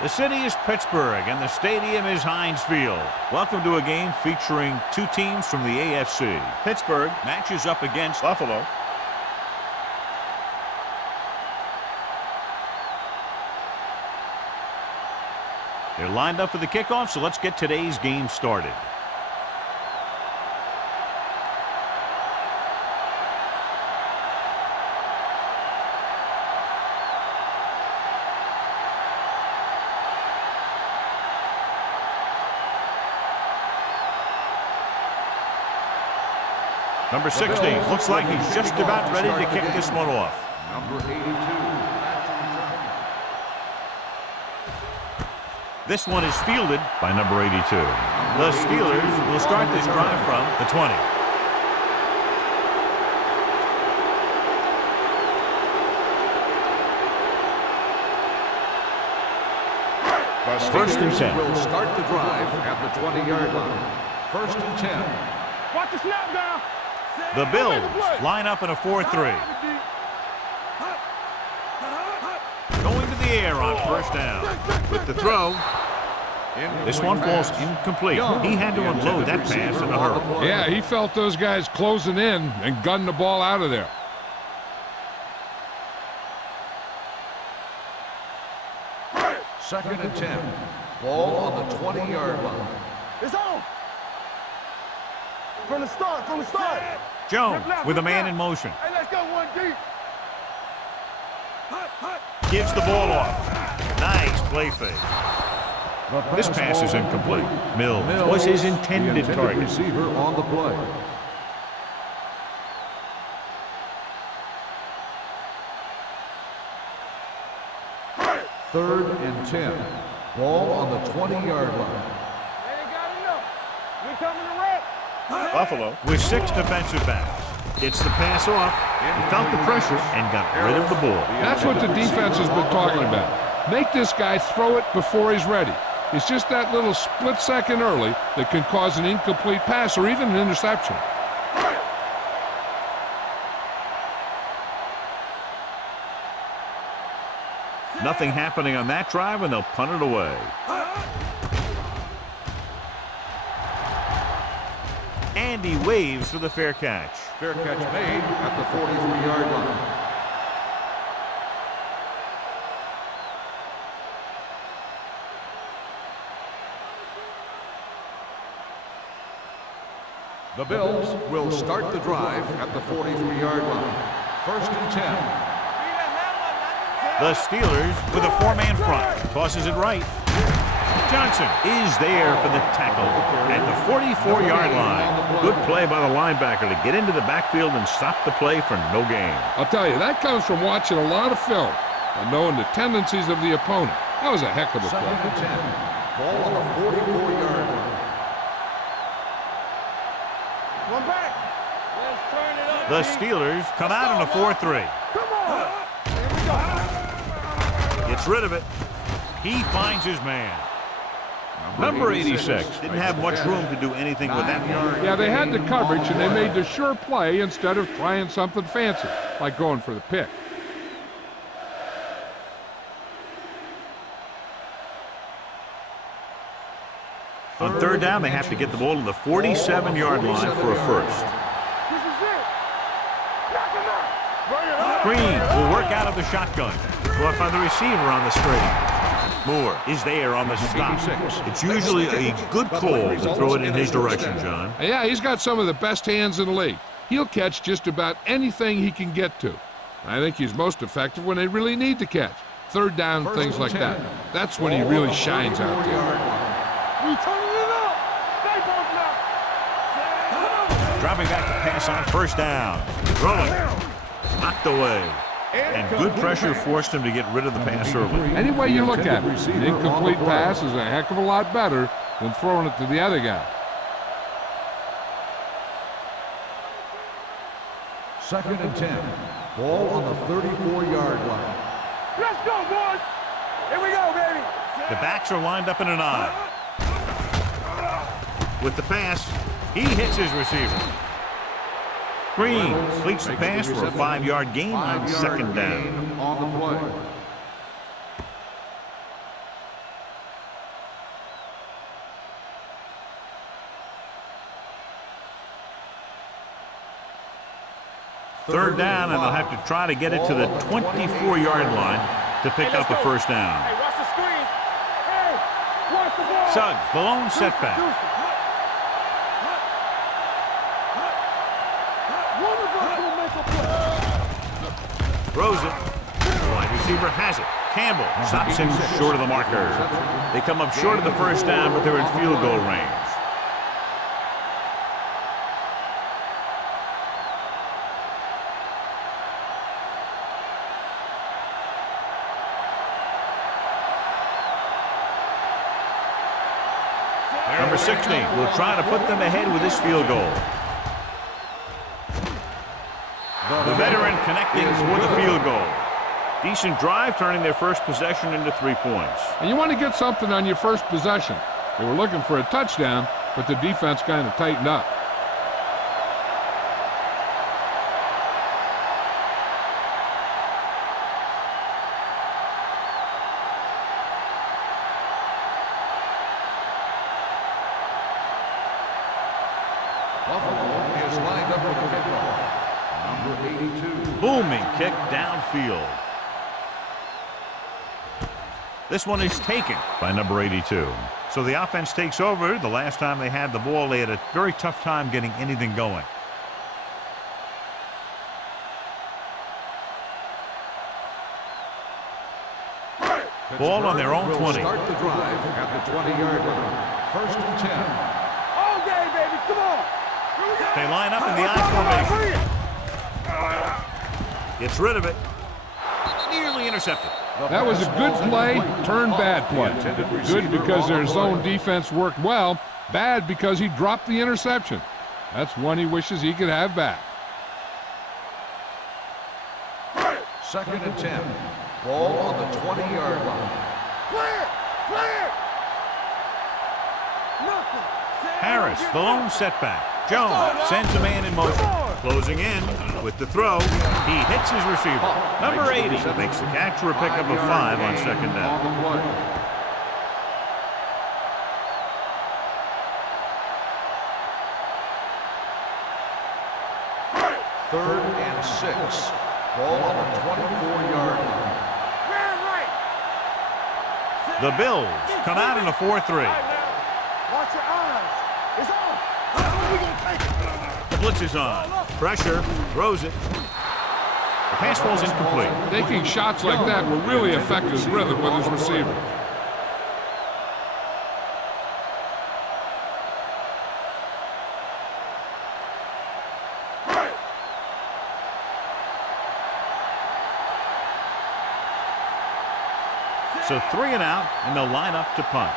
The city is Pittsburgh, and the stadium is Heinz Field. Welcome to a game featuring two teams from the AFC. Pittsburgh matches up against Buffalo. They're lined up for the kickoff, so let's get today's game started. Number 16 looks like he's just about ready to kick this one off. Number 82. This one is fielded by number 82. The Steelers will start this drive from the 20. First and 10. Will start the drive at the 20-yard line. First and 10. Watch the snap down. The Bills line up in a 4-3. Going to the air on first down. With the throw, this one falls incomplete. He had to unload that pass in a hurry. Yeah, he felt those guys closing in and gunned the ball out of there. Second and 10. Ball on the 20-yard line. It's on. From the start, Jones with a man in motion. Hey, let's go one deep. Gives the ball off. Nice play fake. This pass is incomplete. Mills was his intended target. Receiver on the play. Third and 10. Ball on the 20-yard line. They ain't got enough. We coming to wreck. Buffalo with 6 defensive backs. Gets the pass off. He felt the pressure and got rid of the ball. That's what the defense has been talking about. Make this guy throw it before he's ready. It's just that little split second early that can cause an incomplete pass or even an interception. Nothing happening on that drive, and they'll punt it away. And he waves for the fair catch. Fair catch made at the 43-yard line. The Bills will start the drive at the 43-yard line. First and 10. The Steelers with a 4-man front. Tosses it right. Johnson is there for the tackle at the 44-yard line. Good play by the linebacker to get into the backfield and stop the play for no gain. I'll tell you, that comes from watching a lot of film and knowing the tendencies of the opponent. That was a heck of a play. Second and 10. Ball on the 44-yard line. One back. Let's turn it up. The Steelers come out in a 4-3. Come on. Here we go. Gets rid of it. He finds his man. Number 86 didn't have much room to do anything with that one. Yeah, they had the coverage, and they made the sure play instead of trying something fancy, like going for the pick. On third down, they have to get the ball to the 47-yard line for a first. This is it. Knock him out. Bring it up. Green will work out of the shotgun. Brought by the receiver on the straight. Moore is there on the stop. It's usually a good call to throw it in his direction, John. Yeah, he's got some of the best hands in the league. He'll catch just about anything he can get to. I think he's most effective when they really need to catch. Third down, things like that. That's when he really shines out there. We turning it up. Stay both now. Dropping back to pass on first down. Throwing. Knocked away. And good pressure forced him to get rid of the pass early. Any way you look at it, an incomplete pass is a heck of a lot better than throwing it to the other guy. Second and 10. Ball on the 34-yard line. Let's go, boys. Here we go, baby. The backs are lined up in an I. With the pass, he hits his receiver. Green completes the pass for a 5-yard gain on second down. On the play. Third down, and they'll have to try to get it to the 24-yard line to pick up a first down. Hey, watch the screen. Hey, watch the ball. Suggs, the lone setback. Throws it. The wide receiver has it. Campbell stops him short of the marker. They come up short of the first down, but they're in field goal range. Number 16 will try to put them ahead with this field goal. The veteran connecting for the field goal. Decent drive, turning their first possession into 3 points. And you want to get something on your first possession. They were looking for a touchdown, but the defense kind of tightened up. Buffalo is lined up for the kickoff. Number 82. Booming kick downfield. This one is taken by number 82. So the offense takes over. The last time they had the ball, they had a very tough time getting anything going. Ball on their own 20. Start the drive at the 20-yard line. First and 10. All game, baby. Come on. They line up in the I formation. Gets rid of it. Nearly intercepted. That was a good play, turned bad play. Good because their zone defense worked well. Bad because he dropped the interception. That's one he wishes he could have back. Second and 10. Ball on the 20-yard line. Clear. Clear. Nothing. Harris, the lone setback. Jones sends a man in motion. Closing in with the throw. He hits his receiver. Number 80 makes the catch for a pickup of 5 on second down. Third and 6. Ball on the 24-yard line. The Bills come out in a 4-3. Watch your eyes. It's on. We're going to take it. The blitz is on. Pressure. Throws it. The pass ball's incomplete. Taking shots like that will really affect his rhythm with his receiver. So 3 and out, and they'll line up to punt.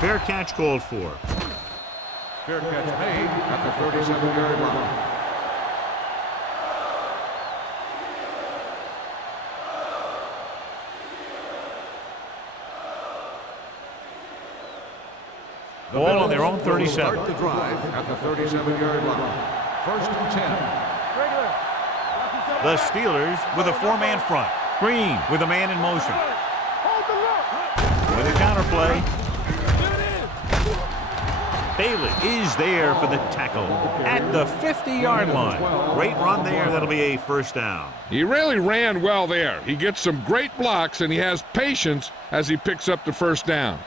Fair catch called for. Fair catch made at the 37-yard line. Ball on their own 37. Start the drive at the 37-yard line. First and 10. The Steelers with a 4-man front. Green with a man in motion. With a counterplay. Bailey is there for the tackle at the 50-yard line. Great run there. That'll be a first down. He really ran well there. He gets some great blocks, and he has patience as he picks up the first down.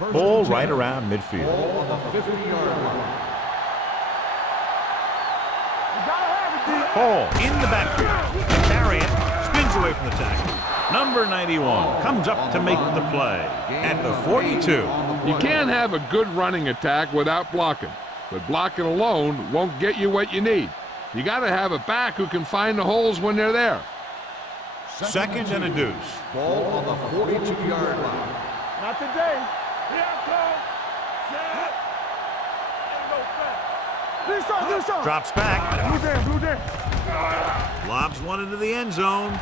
Ball right around midfield. Ball on the 50-yard line. Hall in the backfield. Carry it. Spins away from the tackle. Number 91 comes up to make the play at the 42. You can't have a good running attack without blocking, but blocking alone won't get you what you need. You got to have a back who can find the holes when they're there. Second and a deuce. Ball on the 42-yard line. Not today. Here comes. Set. And go back. Do something. Drops back. Blue there. Lobs one into the end zone.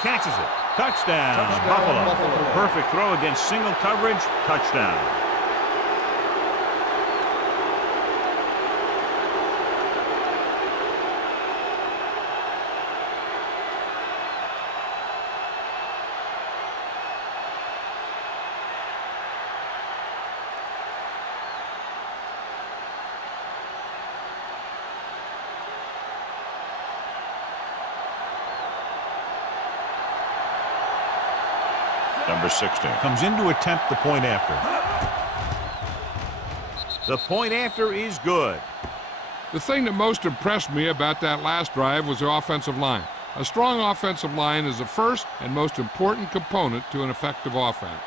Catches it. Touchdown, Buffalo. Perfect throw against single coverage. Touchdown. Number 16 comes in to attempt the point after. The point after is good. The thing that most impressed me about that last drive was the offensive line. A strong offensive line is the first and most important component to an effective offense.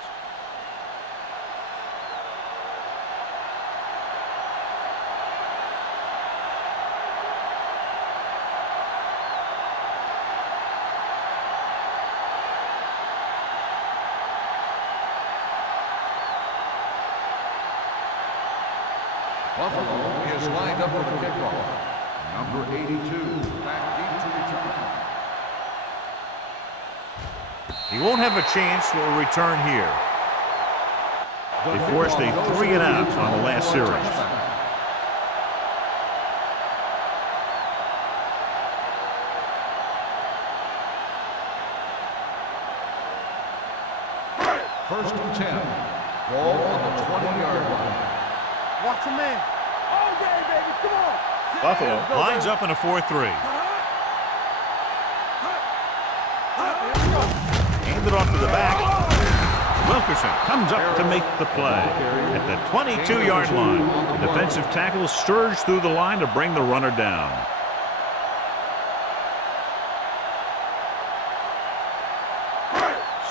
Buffalo is lined up for the kickoff. Number 82, back deep to return. He won't have a chance for a return here. They forced a 3-and-out on the last series. First and 10. Ball on the 20-yard line. Watch him in. All day, baby. Come on. Buffalo lines up in a 4-3. Handed off to the back. Wilkerson comes up to make the play at the 22-yard line. The defensive tackle surged through the line to bring the runner down.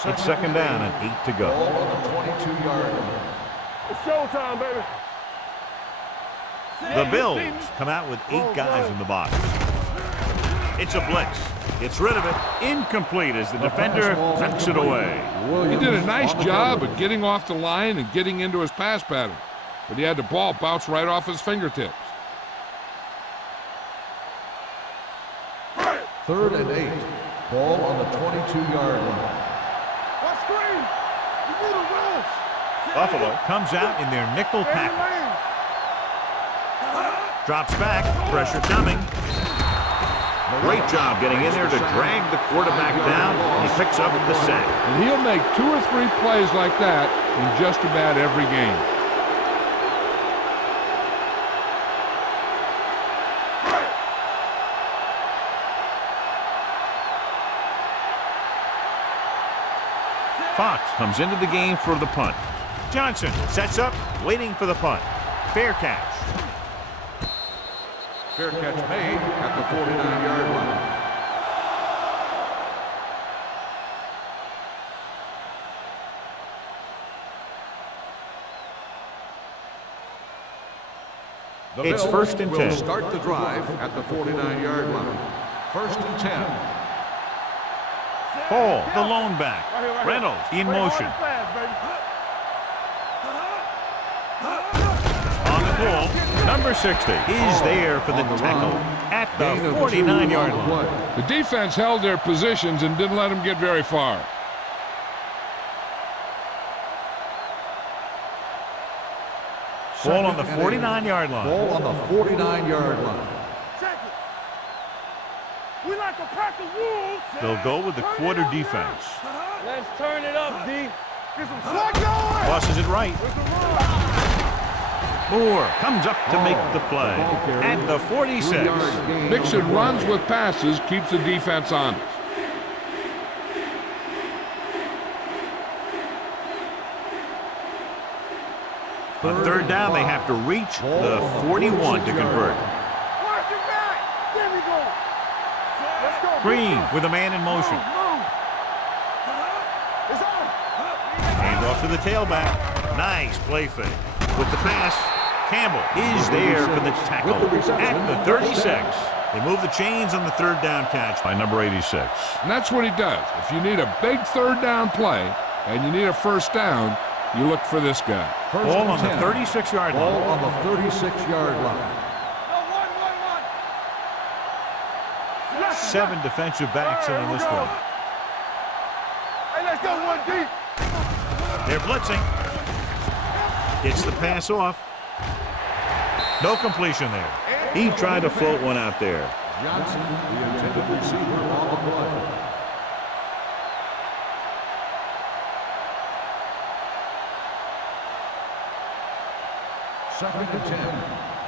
It's second down and 8 to go. Ball on the 22-yard line. It's showtime, baby. The Bills come out with 8 guys in the box. It's a blitz. Gets rid of it. Incomplete as the defender knocks it away. He did a nice job of getting off the line and getting into his pass pattern, but he had the ball bounce right off his fingertips. Third and 8. Ball on the 22-yard line. Watch screen. You need a rush. Buffalo comes out in their nickel package. Drops back. Pressure coming. Great job getting in there to drag the quarterback down. And he picks up the sack. And he'll make 2 or 3 plays like that in just about every game. Fox comes into the game for the punt. Johnson sets up, waiting for the punt. Fair catch. Fair catch made at the 49-yard line. The It's Bills first and 10. will start the drive at the 49-yard line. First and 10. Hall, the lone back. Reynolds in motion. On the pull, number 60 is there for the tackle at the 49-yard line. The defense held their positions and didn't let them get very far. Ball on the 49-yard line. Ball on the 49-yard line. Check it. We like a pack of wolves. They'll go with the quarter defense. Let's turn it up, D. Get some slack going. Bosses it right. Moore comes up to make the play at the 46. Mixing runs with passes keeps the defense honest. On third down, they have to reach the 41 to convert. Green with a man in motion. Hand off to the tailback. Nice play fake. With the pass, Campbell is there for the tackle at the 36. They move the chains on the third down catch by number 86. And that's what he does. If you need a big third down play and you need a first down, you look for this guy. Ball on the 36-yard line. Ball on the 36-yard line. 7 defensive backs in on this one. Hey, let's go one deep. They're blitzing. Gets the pass off. No completion there. He tried to float one out there. Johnson, the intended receiver on the play. Second and 10.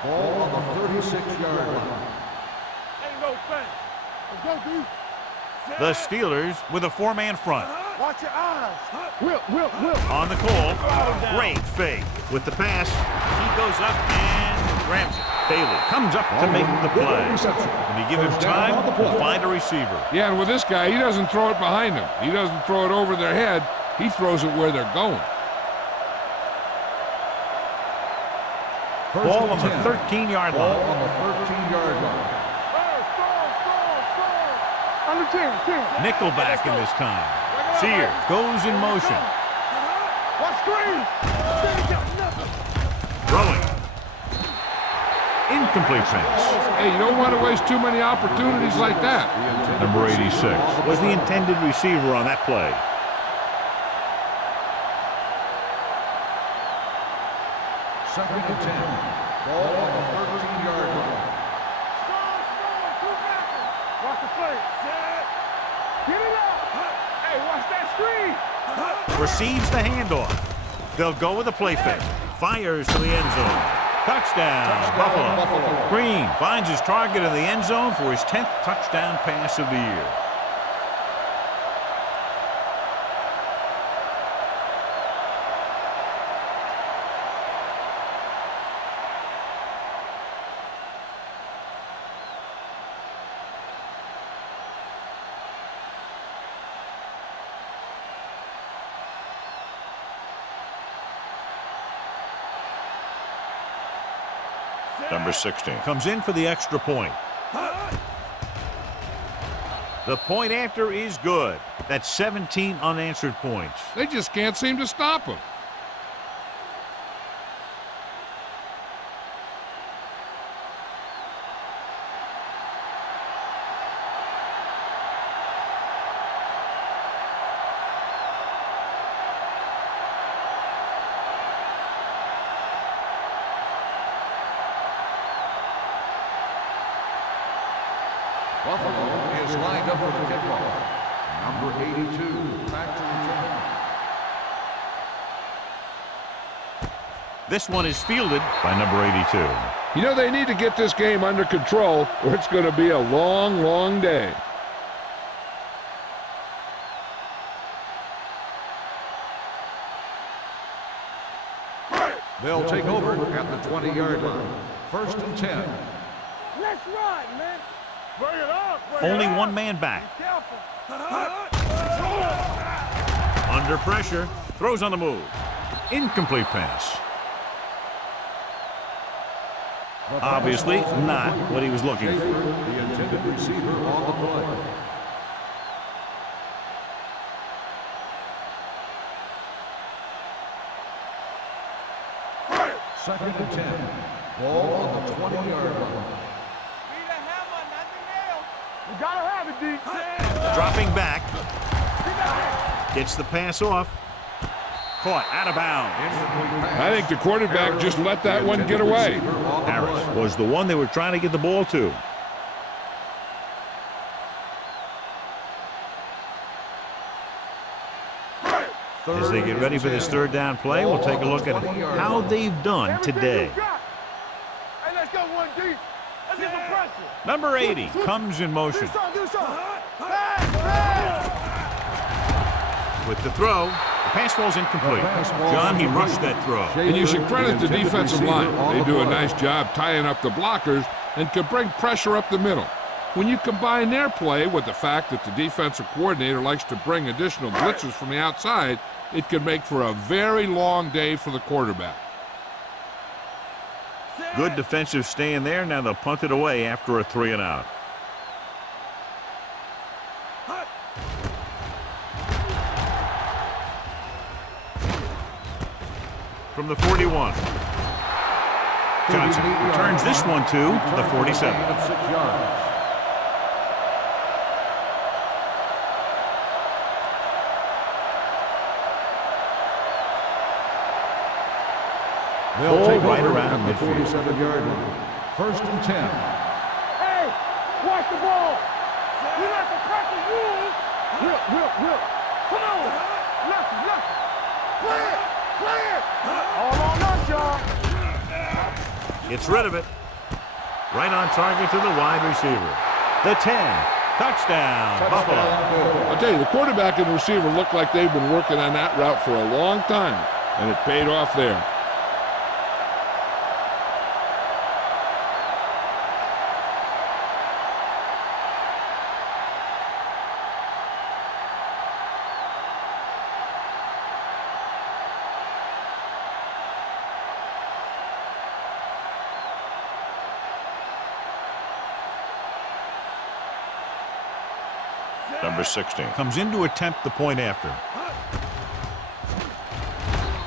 Ball on the 36-yard line. Ain't no thing. Let's go, D. The Steelers with a 4-man front. Watch your eyes. Will. On the call. Great fake. With the pass, he goes up and grabs it. Bailey comes up to make the play. When you give him time, he'll find a receiver. Yeah, and with this guy, he doesn't throw it behind them. He doesn't throw it over their head. He throws it where they're going. Ball on the 13-yard line. Ball on the 13-yard line. Under 10. Nickelback in this time. Sears goes in motion. Watch screen. Throwing. Incomplete pass. Hey, you don't want to waste too many opportunities like that. Number 86 was the intended receiver on that play. Second and 10. Ball on the 13-yard line. Watch the play. Get it up. Hey, watch that screen. Receives the handoff. They'll go with a play fake. Fires to the end zone. Touchdown, Buffalo. Green finds his target in the end zone for his 10th touchdown pass of the year. Number 16 comes in for the extra point. The point after is good. That's 17 unanswered points. They just can't seem to stop him. Buffalo is lined up for the kickoff. Number 82, back to return. This one is fielded by number 82. You know, they need to get this game under control, or it's going to be a long, long day. They'll take over at the 20-yard line. First and 10. Let's run, man. Bring it up. Only one man back. Under pressure. Throws on the move. Incomplete pass. Obviously not what he was looking for. The intended receiver on the play. Second and 10. Ball on the 20-yard line. You gotta have it, D. Dropping back. Gets the pass off. Caught out of bounds. I think the quarterback just let that one get away. Harris was the one they were trying to get the ball to. As they get ready for this third down play, we'll take a look at how they've done today. Hey, let's go, 1D. Let's get some pressure. Number 80 comes in motion. Do something. Pass. With the throw, the pass falls incomplete. John, he rushed that throw. And you should credit the defensive line. They do a nice job tying up the blockers and can bring pressure up the middle. When you combine their play with the fact that the defensive coordinator likes to bring additional blitzers from the outside, it can make for a very long day for the quarterback. Good defensive stand there. Now they'll punt it away after a 3-and-out. From the 41. Johnson returns this one to the 47. Of 6 yards. They'll take right over around at the midfield. 47-yard line. First and 10. Hey, watch the ball. We like to practice rules. Will. Come on. Left. Clear. All on us, y'all. Gets rid of it. Right on target to the wide receiver. The 10. Touchdown, Buffalo. I'll tell you, the quarterback and the receiver look like they've been working on that route for a long time, and it paid off there. Number 16 comes in to attempt the point after.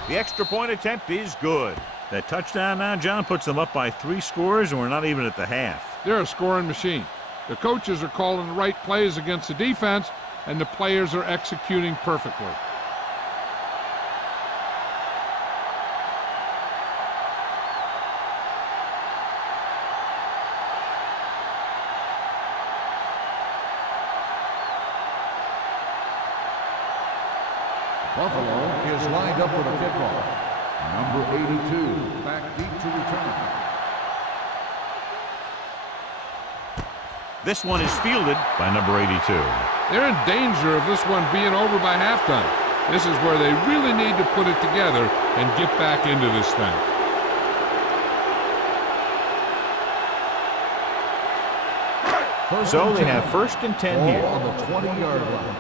The extra point attempt is good. That touchdown now, John, puts them up by 3 scores, and we're not even at the half. They're a scoring machine. The coaches are calling the right plays against the defense, and the players are executing perfectly. Buffalo is lined up for the kickoff. Number 82, back deep to return. This one is fielded by number 82. They're in danger of this one being over by halftime. This is where they really need to put it together and get back into this thing. So they have 1st and 10 here. On the 20-yard line.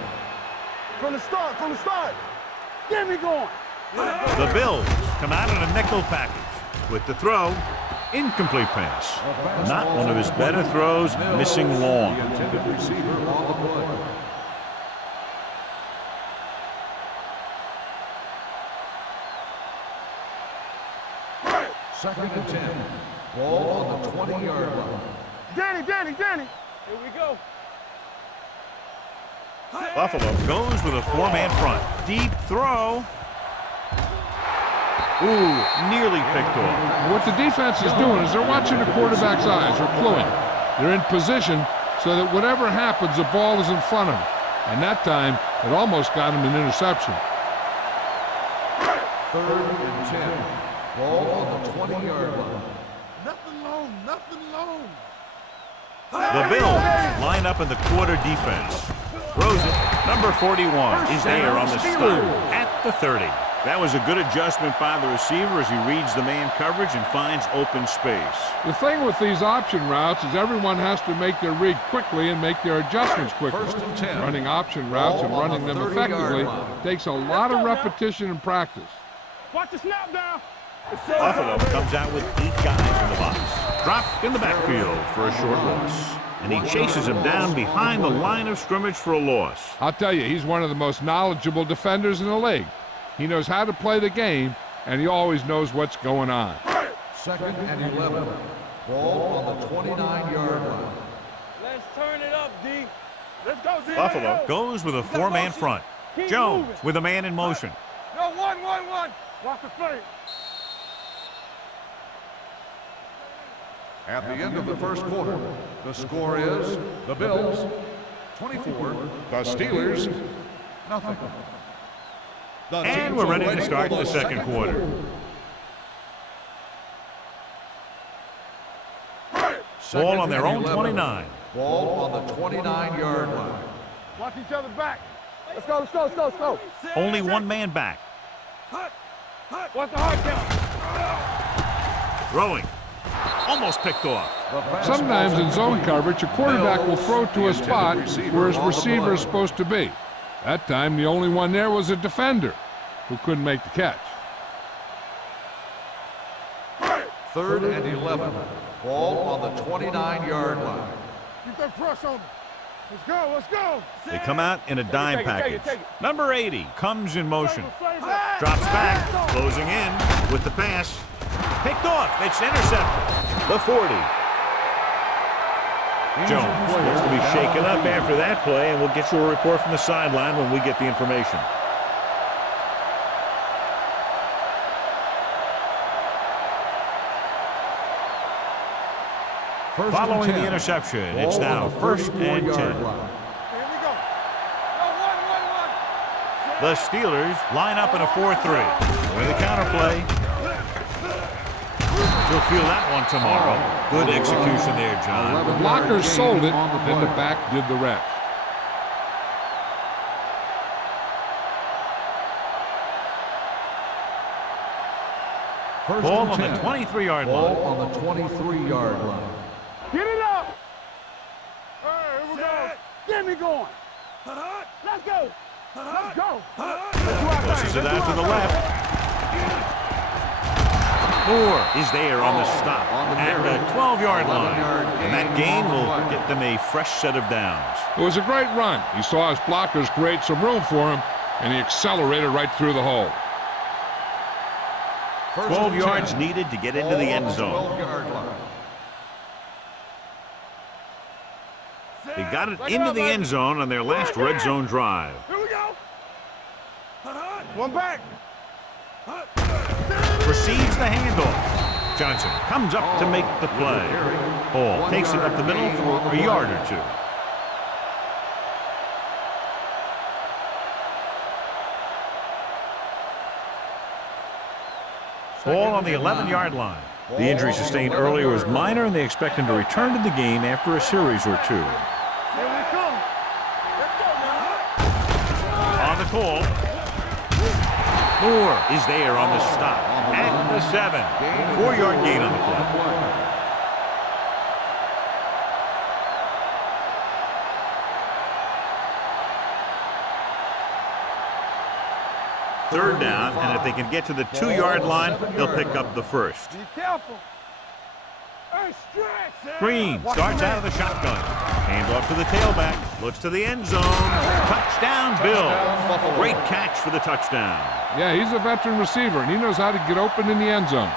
From the start. Get me going. The Bills come out in a nickel package with the throw. Incomplete pass. Not one of his better throws, missing long. The intended receiver on the play. Second and 10. Ball on the 20-yard line. Danny. Here we go. Buffalo goes with a 4-man front. Deep throw. Ooh, nearly picked off. What the defense is doing is they're watching the quarterback's eyes. They're cluing. They're in position so that whatever happens, the ball is in front of them. And that time, it almost got him an interception. Third and 10. Ball on the 20-yard line. Nothing long. The Bills line up in the quarter defense. Throws it. Number 41 is there on the stop at the 30. That was a good adjustment by the receiver as he reads the man coverage and finds open space. The thing with these option routes is everyone has to make their read quickly and make their adjustments quickly. First and 10. Running option routes and running them effectively takes a lot of repetition and practice. Watch the snap down. Buffalo comes out with 8 guys in the box. Dropped in the backfield for a short loss. And he chases him down behind the line of scrimmage for a loss. I'll tell you, he's one of the most knowledgeable defenders in the league. He knows how to play the game, and he always knows what's going on. Second and 11. Ball on the 29-yard line. Let's turn it up, D. Let's go, D. Buffalo goes with a 4-man front. Jones with a man in motion. No, one. Watch the play. At the end of the first quarter, the score is the Bills 24, the Steelers nothing. And we're ready to start the second quarter. Ball on their own 29. Ball on the 29-yard line. Watch each other back. Let's go. Only 1 man back. What's the hard count? Throwing. Almost picked off. Sometimes in zone coverage, a quarterback will throw to a spot where his receiver is supposed to be. That time, the only one there was a defender who couldn't make the catch. Third and 11. Ball on the 29-yard line. Keep that press on me. Let's go. They come out in a dime package. Take it. Number 80 comes in motion. Drops back, closing in with the pass. Picked off. It's intercepted. The 40. Jones looks to be shaken up after that play, and we'll get you a report from the sideline when we get the information. Following the interception, it's now 1st and 10. Here we go. The Steelers line up in a 4-3 with a counter play. He'll feel that one tomorrow. Good execution there, John. The blockers sold it, then the back did the rest. Ball on the 23-yard line. Ball on the 23-yard line. Get it up. Hey, here we go. Get me going. Let's go. Let's go. Pushes it out to the left. Moore is there on the stop at the 12-yard line. And that gain will get them a fresh set of downs. It was a great run. He saw his blockers create some room for him, and he accelerated right through the hole. 12 yards needed to get into the end zone. They got it into the end zone on their last red zone drive. Here we go. One back. Receives the handoff. Johnson comes up to make the play. Hall takes it up the middle for a yard or two. Ball on the 11-yard line. The injury sustained earlier was minor, and they expect him to return to the game after a series or two. Here we come. Let's go, man. On the call. Moore is there on the stop at the 7. 4-yard gain on the play. Third down, and if they can get to the 2-yard line, they'll pick up the first. Be careful. Hey, stretch. Green starts out of the shotgun. Hand off to the tailback. Looks to the end zone. Touchdown, Bills. Great catch for the touchdown. Yeah, he's a veteran receiver, and he knows how to get open in the end zone.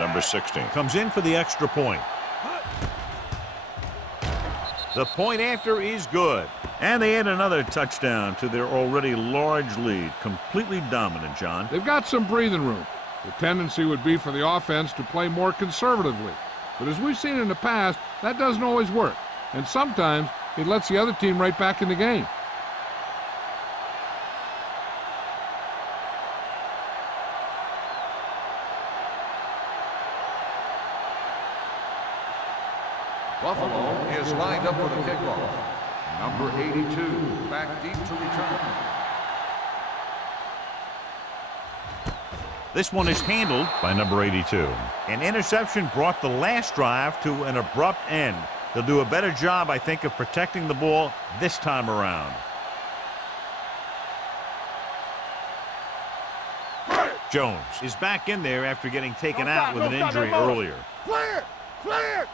Number 16 comes in for the extra point. The point after is good. And they add another touchdown to their already large lead. Completely dominant, John. They've got some breathing room. The tendency would be for the offense to play more conservatively. But as we've seen in the past, that doesn't always work. And sometimes it lets the other team right back in the game. Buffalo is lined up for the kickoff. Number 82, back deep to return. This one is handled by number 82. An interception brought the last drive to an abrupt end. They'll do a better job, I think, of protecting the ball this time around. Jones is back in there after getting taken out with an injury earlier. Clear! Clear!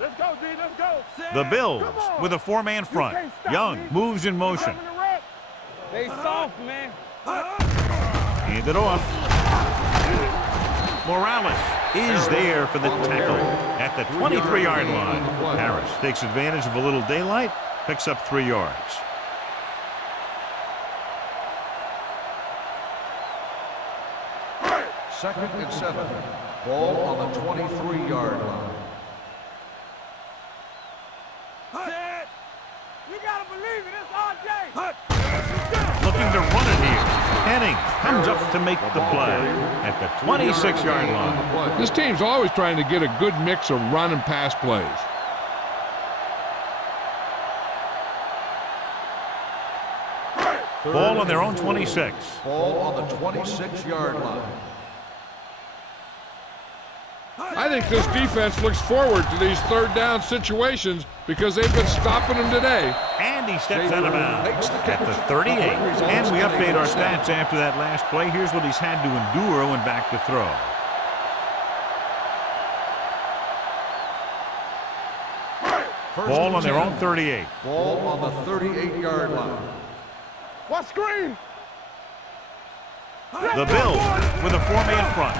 Let's go, D. Let's go. The Bills with a 4-man front. Young moves in motion. They soft, man. Hand it off. Morales is there for the tackle at the 23-yard line. Harris takes advantage of a little daylight, picks up 3 yards. Second and 7. Ball on the 23-yard line. You gotta believe it. It's RJ. Looking to run it here. Henning comes up to make the play at the 26-yard line. This team's always trying to get a good mix of run and pass plays. Ball on their own 26. Ball on the 26-yard line. I think this defense looks forward to these third down situations because they've been stopping them today. And he steps out of bounds at the 38. And we update our stats after that last play. Here's what he's had to endure when back to throw. Ball on their own 38. Ball on the 38-yard line. What screen? The Bills with a 4-man front.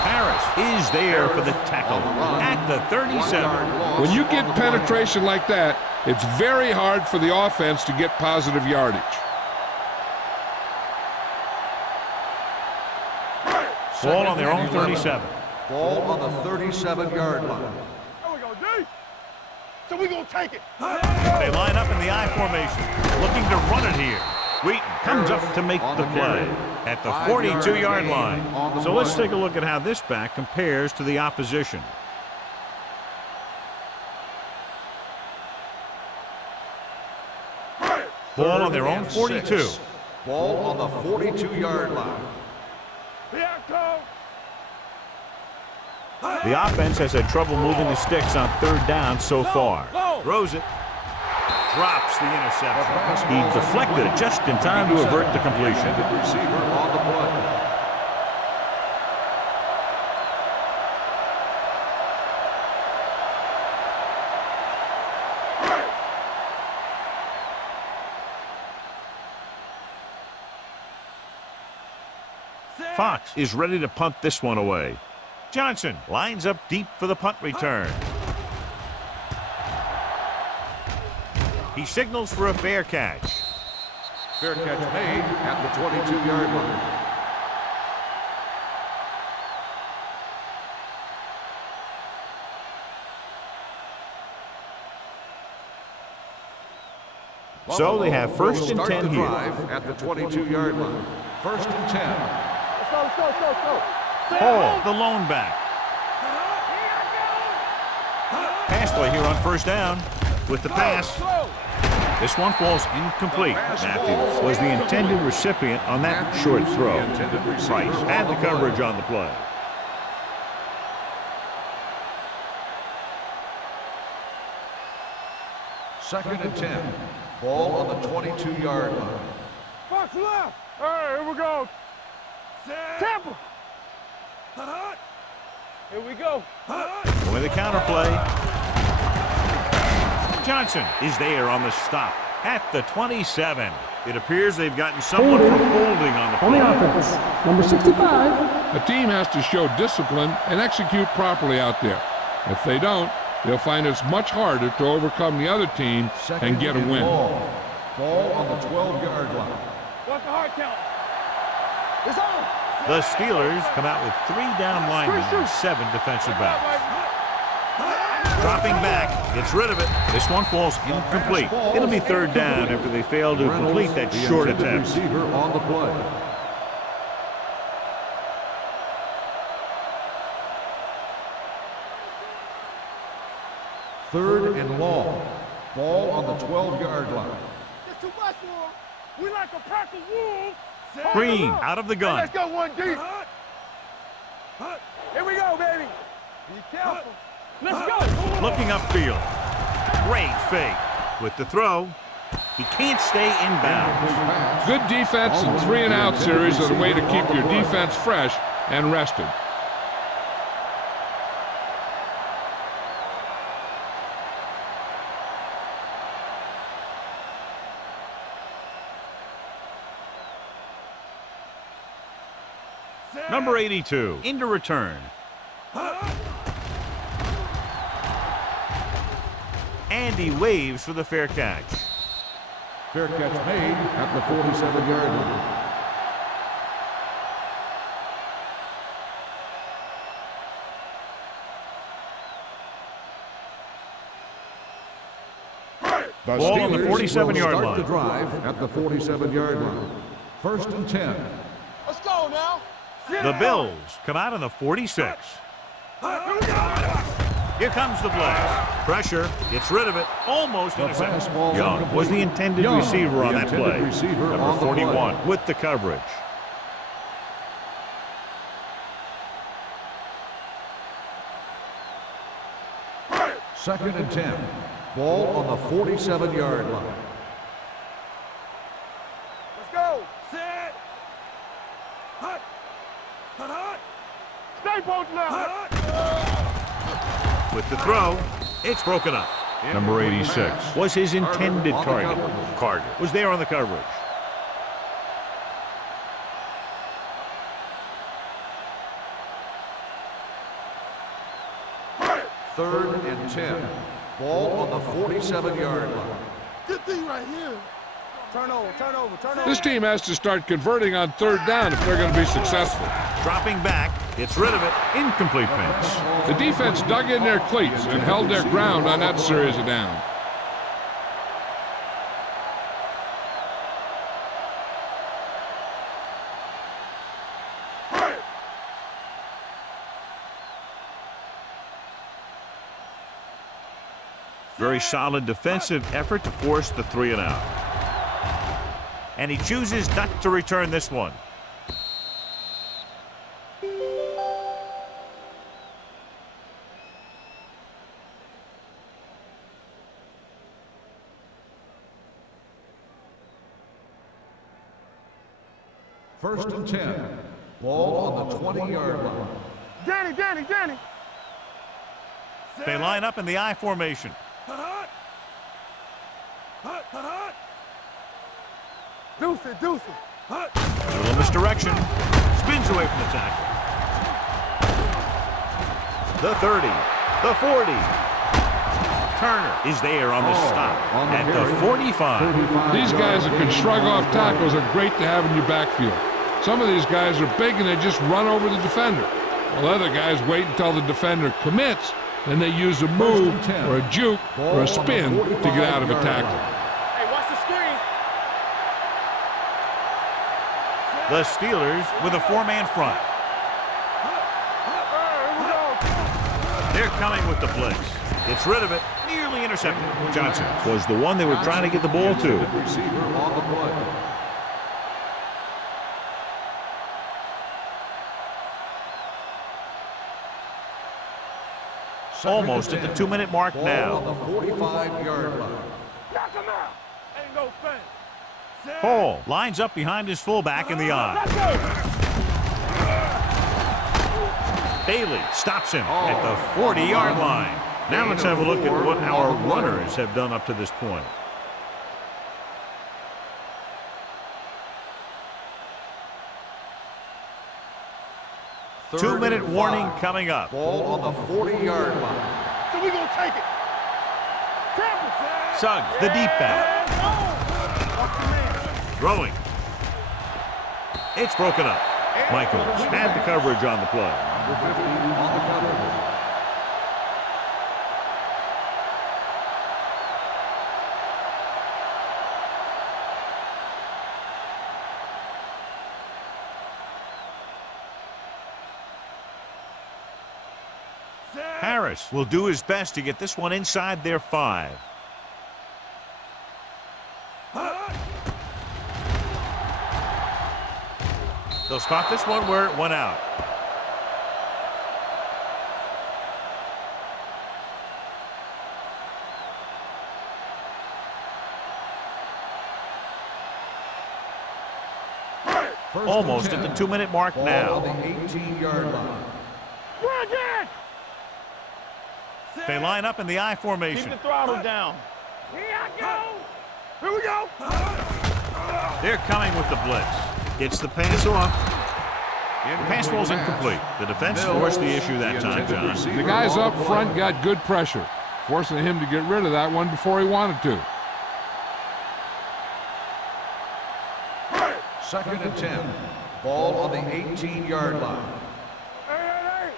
Harris Fox is there for the tackle at the 37. When you get penetration like that, it's very hard for the offense to get positive yardage. Ball on their own 37. Ball on the 37-yard line. There we go, D. So we gonna take it. They line up in the I formation, looking to run it here. Wheaton comes up to make the play at the 42-yard line. So let's take a look at how this back compares to the opposition. Ball on their own 42. Ball on the 42-yard line. The offense has had trouble moving the sticks on third down so far. Throws it. Drops the interception. He deflected it just in time to avert the completion. Receiver on the play. Fox is ready to punt this one away. Johnson lines up deep for the punt return. He signals for a fair catch. Fair catch made at the 22-yard line. So they have first and 10 here. At the 22-yard line. First and 10. Let's go. Hall, the lone back. Pass play here on first down with the pass. This one falls incomplete. Matthews was the intended recipient on that short throw. Price had the coverage on the play. Second and 10. Ball on the 22-yard line. Fox left. All right, here we go. Tampa. Here we go. With a counter play. Johnson is there on the stop at the 27. It appears they've gotten someone for holding on the play. On the offense, number 65. A team has to show discipline and execute properly out there. If they don't, they'll find it's much harder to overcome the other team and get a win. Ball on the 12-yard line. What's the hard count? It's on. The Steelers come out with 3 down linemen and 7 defensive backs. Dropping back, gets rid of it. This one falls incomplete. It'll be third down after they fail to complete that short attempt. Receiver on the play. Third and long. Ball on the 12-yard line. It's too much for him. We like a pack of wolves. Green out of the gun. Let's go one deep. Here we go, baby. Be careful. Let's go. Looking upfield. Great fake. With the throw, he can't stay inbounds. Good defense and 3-and-out series are the way to keep your defense fresh and rested. Number 82 into return. And he waves for the fair catch. Fair catch made at the 47-yard line. Ball on the 47-yard Start line. the drive at the 47-yard line. First and 10. Let's go now. The Bills come out on the 46. Here comes the blitz. Pressure, gets rid of it, almost intercepted. Young was the intended receiver on that play. Number 41 with the coverage. Second and 10. Ball on the 47-yard line. Let's go. Set. Hut. Hut. Stay both left. With the throw, it's broken up. Number 86 was his intended target. Carter was there on the coverage. 3rd and 10. Ball on the 47-yard line. Good thing right here. Turn over, turn over, turn over. This team has to start converting on 3rd down if they're going to be successful. Dropping back, gets rid of it. Incomplete pass. The defense dug in their cleats and held their ground on that series of downs. Very solid defensive effort to force the 3 and out. And he chooses not to return this one. First and 10. Ball on the 20-yard line. Danny, Danny, Danny. They line up in the I formation. Deuce it, deuce it. A little misdirection. Spins away from the tackle. The 30. The 40. Turner is there on the stop at the 45. These guys that can shrug off tackles are great to have in your backfield. Some of these guys are big and they just run over the defender. While other guys wait until the defender commits, then they use a move or a juke or a spin to get out of a tackle. Hey, watch the screen. The Steelers with a 4-man front. They're coming with the blitz. Gets rid of it. Nearly intercepted. Johnson was the one they were trying to get the ball to. Receiver on the play. Almost at the 2-minute mark now. On the 45-yard line. Knock him out. Ain't no thing. Hall lines up behind his fullback in the eye. Bailey stops him at the 40-yard line. Now let's have a look at what our runners have done up to this point. Two-minute warning coming up. Ball on the 40-yard line. So we gonna take it. Suggs, the deep back. Throwing. It's broken up. Michaels had the coverage on the play. Number 50 on the cover. Harris will do his best to get this one inside their 5. They'll spot this one where it went out. Almost at the 2-minute mark now. On the 18-yard line. Run again. They line up in the I formation. Keep the throttle down. Here I go. Here we go. They're coming with the blitz. Gets the pass off. The pass falls incomplete. The defense forced the issue that time, John. The guys up front got good pressure, forcing him to get rid of that one before he wanted to. Second and 10. Ball on the 18-yard line. Hey.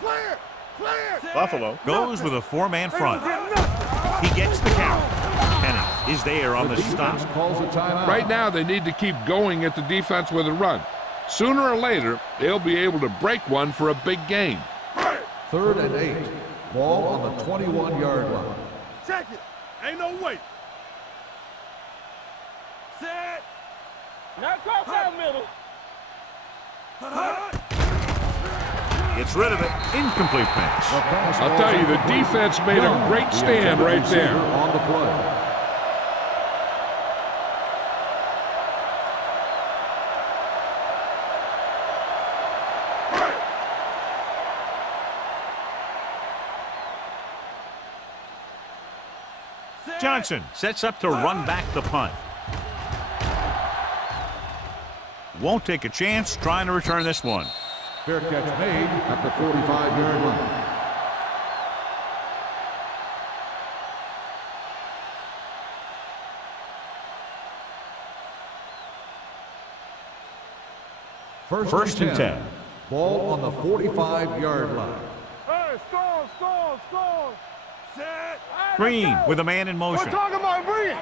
Clear. Clear. Buffalo goes with a 4-man front. He gets the count. Penny is there on the stop. Calls a timeout. Right now, they need to keep going at the defense with a run. Sooner or later, they'll be able to break one for a big game. 3rd and 8. Ball on the 21-yard line. Check it. Ain't no wait. Set. Now cross out middle. Gets rid of it. Incomplete pass. I'll tell you, the defense made a great stand right there. On the play. Johnson sets up to run back the punt. Won't take a chance trying to return this one. Fair catch made at the 45-yard line. First and 10. Ball on the 45-yard line. Hey, stall. Set. Green with a man in motion. We're talking about Green.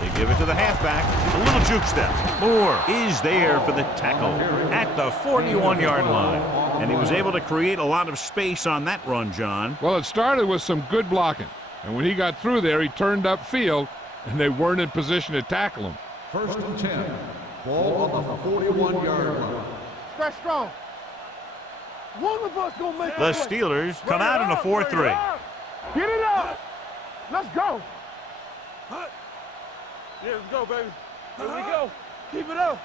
They give it to the halfback. A little juke step. Moore is there for the tackle at the 41-yard line. And he was able to create a lot of space on that run, John. Well, it started with some good blocking. And when he got through there, he turned upfield, and they weren't in position to tackle him. First and 10. Ball on the 41-yard line. Stretch strong. One of us gonna make The Steelers come out in a 4-3. Get it up. Let's go. Yeah, let's go, baby. Here we go. Keep it up.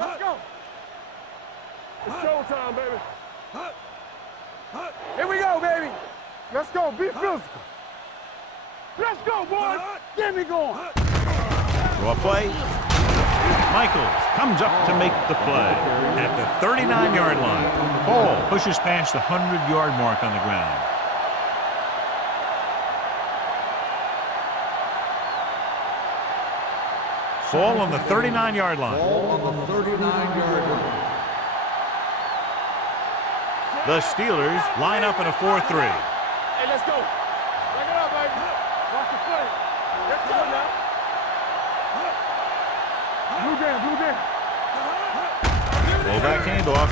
Let's go. It's showtime, baby. Here we go, baby. Let's go. Be physical. Let's go, boys. Get me going. Draw play. Michaels comes up to make the play at the 39-yard line. Ball pushes past the 100-yard mark on the ground. Ball on the 39-yard line. Ball on the 39-yard line. The Steelers line up in a 4-3. Hey, let's go. Back it up, baby. Watch the play. Let's go now. Blue game. Fullback handoff.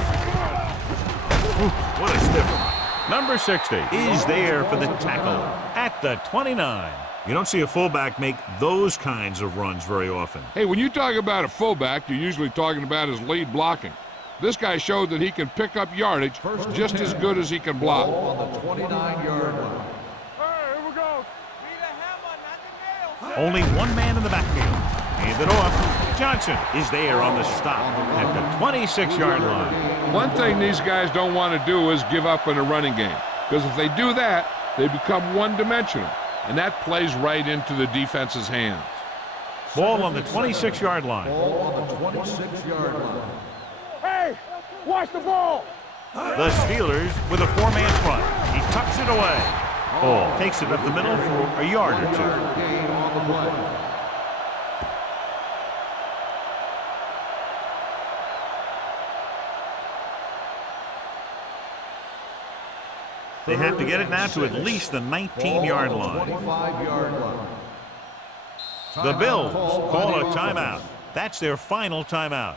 Ooh, what a stiff run. Number 60 is there for the tackle at the 29. You don't see a fullback make those kinds of runs very often. Hey, when you talk about a fullback, you're usually talking about his lead blocking. This guy showed that he can pick up yardage just as good as he can block. Ball on the 29-yard line. Hey, here we go. Only one man in the backfield. Hand it off. Johnson is there on the stop at the 26-yard line. One thing these guys don't want to do is give up in a running game, because if they do that, they become one-dimensional, and that plays right into the defense's hands. Ball on the 26-yard line. Ball on the 26-yard line. Hey, watch the ball. The Steelers with a four-man front. He tucks it away. Ball takes it up the middle for a yard or two. Gain on the play. They have to get it now to at least the 19-yard line. 25-yard line. The Bills call a timeout. That's their final timeout.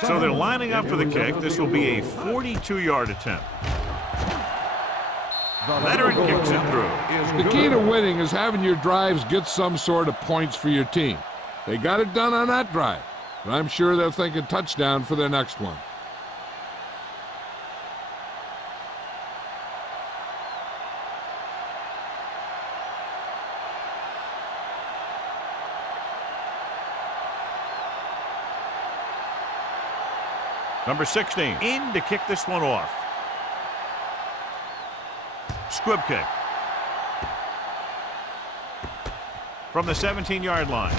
So they're lining up for the kick. This will be a 42-yard attempt. Veteran kicks it through. The key to winning is having your drives get some sort of points for your team. They got it done on that drive, but I'm sure they're thinking touchdown for their next one. Number 16 in to kick this one off. Squib kick. From the 17-yard line.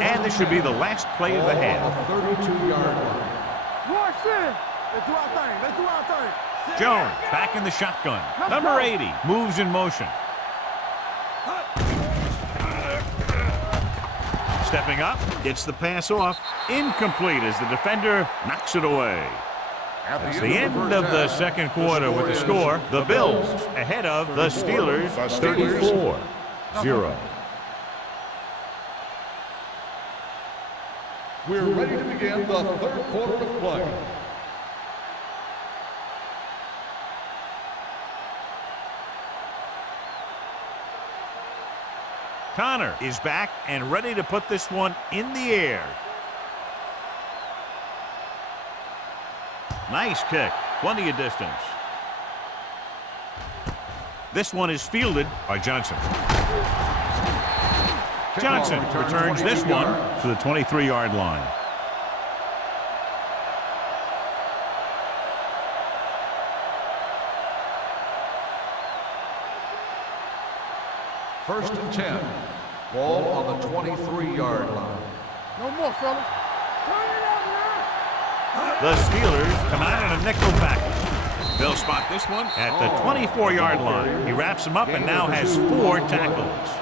And this should be the last play of the half. 32-yard line. Rush in. Let's do our thing. Jones back in the shotgun. Number 80 moves in motion. Stepping up, gets the pass off. Incomplete as the defender knocks it away. That's the end of the second quarter with the score. The Bills ahead of the Steelers 34-0. We're ready to begin the third quarter of play. Connor is back and ready to put this one in the air. Nice kick. Plenty of distance. This one is fielded by Johnson. Johnson returns this one to the 23-yard line. First and 10. Ball on the 23-yard line. No more, fellas. Turn it up now. The Steelers come out in a nickel package. They'll spot this one at the 24-yard line. He wraps him up and now has 4 tackles.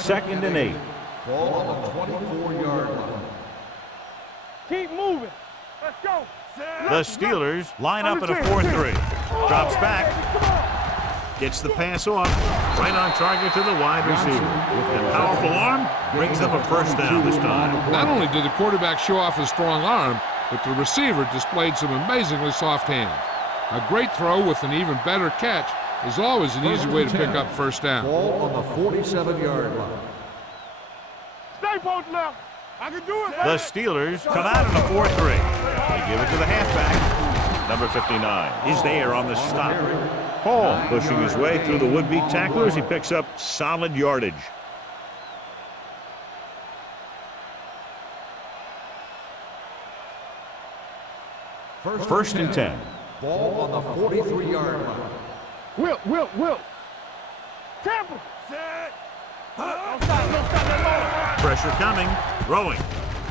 Second and 8. Ball on the 24-yard line. Keep moving. Let's go. The Steelers line up in a 4-3. Drops back. Gets the pass off. Right on target to the wide receiver. With a powerful arm, brings them a first down this time. Not only did the quarterback show off his strong arm, but the receiver displayed some amazingly soft hands. A great throw with an even better catch is always an easy way to pick up first down. Ball on the 47-yard line. Stay both left. I can do it, baby. The Steelers come out in a 4-3. They give it to the halfback. Number 59 is there on the stop. Paul pushing his way through the would-be tacklers. He picks up solid yardage. First and 10. Ball on the 43-yard line. Will. Temple. Don't stop that ball. Pressure coming, throwing,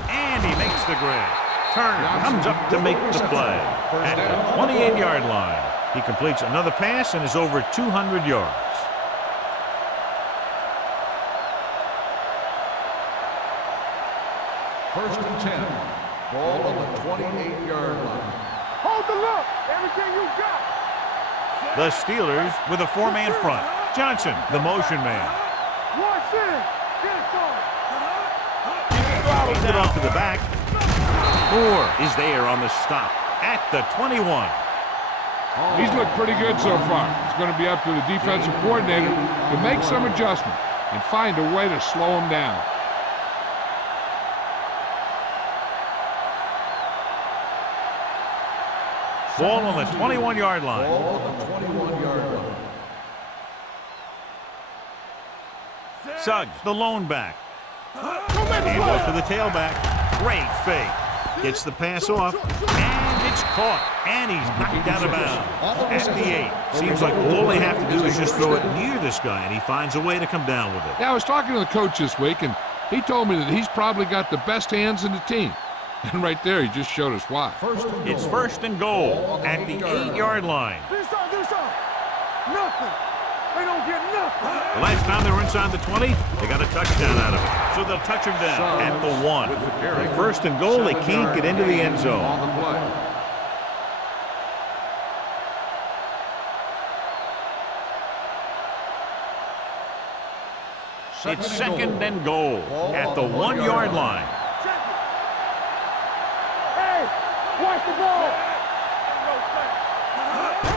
and he makes the grab. Turner comes up to make the play. At the 28-yard line, he completes another pass and is over 200 yards. First and 10. Ball on the 28-yard line. Hold the look. Everything you got. The Steelers with a 4-man front. Johnson, the motion man. Watch in. Get it on. He's it off to the back. Moore is there on the stop at the 21. He's looked pretty good so far. It's going to be up to the defensive coordinator to make some adjustment and find a way to slow him down. Ball on the 21-yard line. Ball on the 21-yard line. Suggs, the lone back. Handoff to the tailback. Great fake. Gets the pass off, and it's caught. And he's knocked out of bounds at the 8. Seems like all they have to do is just throw it near this guy, and he finds a way to come down with it. Yeah, I was talking to the coach this week, and he told me that he's probably got the best hands in the team. And right there, he just showed us why. It's first and goal at the 8-yard line. Do something. Nothing. They don't get nothing. The last time they were inside the 20, they got a touchdown out of it. So they'll touch him down at the 1. First and goal, they can't get into the end zone. On the play. It's second and goal at the 1-yard line. Hey, watch the ball.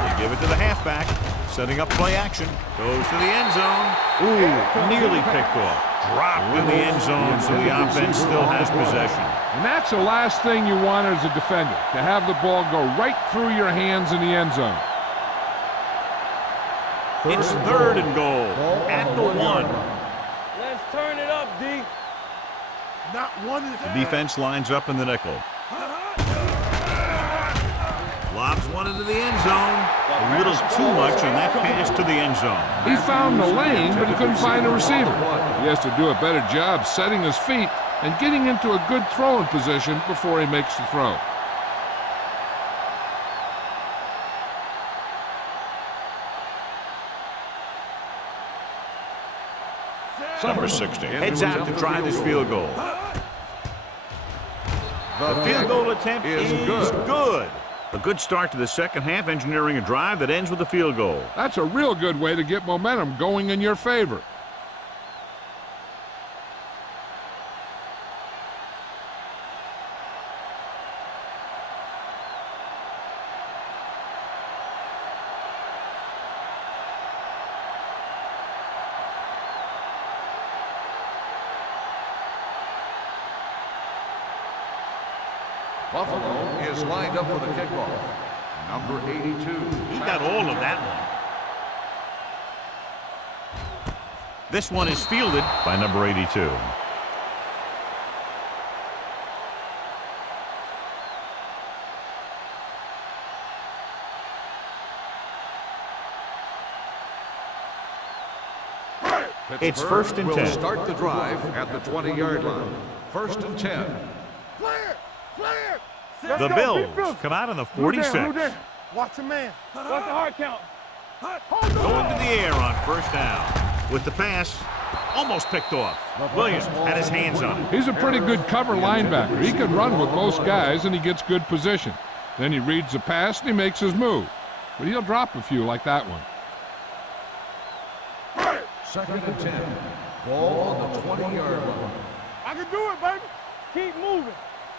They give it to the halfback. Setting up play action. Goes to the end zone. Ooh, nearly picked off. Dropped in the end zone, so the offense still has possession. And that's the last thing you want as a defender, to have the ball go right through your hands in the end zone. It's third and goal at the 1. Let's turn it up, D. Not one is The defense lines up in the nickel. Lobs one into the end zone. A little too much on that pass to the end zone. He found the lane, but he couldn't find a receiver. He has to do a better job setting his feet and getting into a good throwing position before he makes the throw. Number 60 heads out to try this field goal. The field goal attempt is good. A good start to the second half, engineering a drive that ends with a field goal. That's a real good way to get momentum going in your favor. Buffalo is lined up for the kickoff. Number 82. He got all of that one. This one is fielded by number 82. It's first and 10. Will start the drive at the 20-yard line. First and 10. Clear! Clear! The Bills come out on the 46. Watch the man. Watch the hard count. Going to the air on first down. With the pass, almost picked off. Williams had his hands on it. He's a pretty good cover linebacker. He can run with most guys, and he gets good position. Then he reads the pass, and he makes his move. But he'll drop a few like that one. Second and 10. Ball on the 20-yard line. I can do it, baby. Keep moving.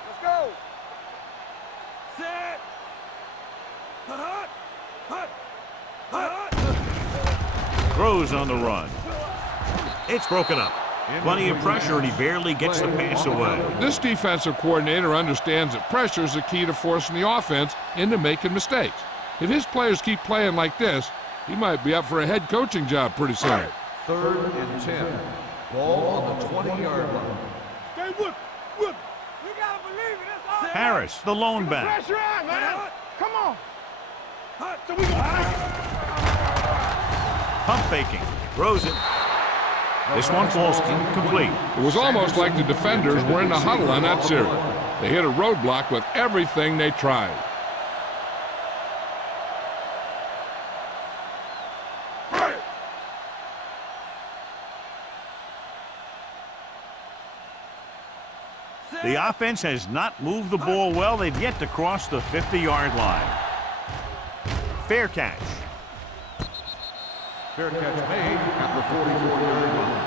Let's go. Set. Hut. Hut. Hut. Throws on the run. It's broken up. Plenty of pressure, and he barely gets the pass away. This defensive coordinator understands that pressure is the key to forcing the offense into making mistakes. If his players keep playing like this, he might be up for a head coaching job pretty soon. Third and 10. Ball on the 20-yard line. Stay with. You gotta believe it. That's all. Harris, the lone back. Pressure on, man. Come on. So we gonna Pump faking. Throws it. This one falls incomplete. It was almost like the defenders were in the huddle on that series. They hit a roadblock with everything they tried. The offense has not moved the ball well. They've yet to cross the 50-yard line. Fair catch. Fair catch made at the 44-yard line.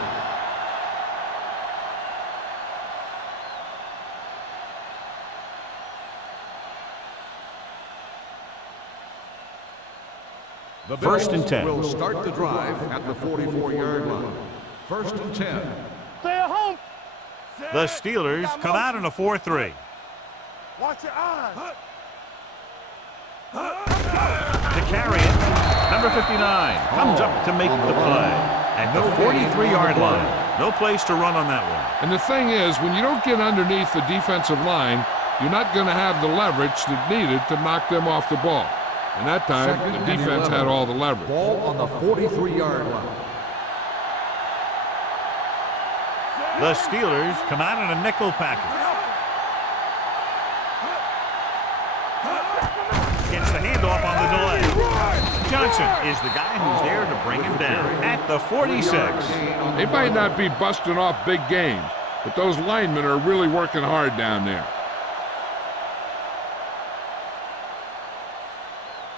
The First and 10. Will start the drive at the 44-yard line. First and 10. stay at home. The Steelers come out in a 4-3. Watch your eyes. To carry it, number 59 comes up to make the play at the 43-yard line. No place to run on that one. And the thing is, when you don't get underneath the defensive line, you're not going to have the leverage that's needed to knock them off the ball. And that time, the defense had all the leverage. Ball on the 43-yard line. The Steelers come out in a nickel package. Gets the handoff on the delay. Johnson is the guy who's there to bring him down at the 46. They might not be busting off big games, but those linemen are really working hard down there.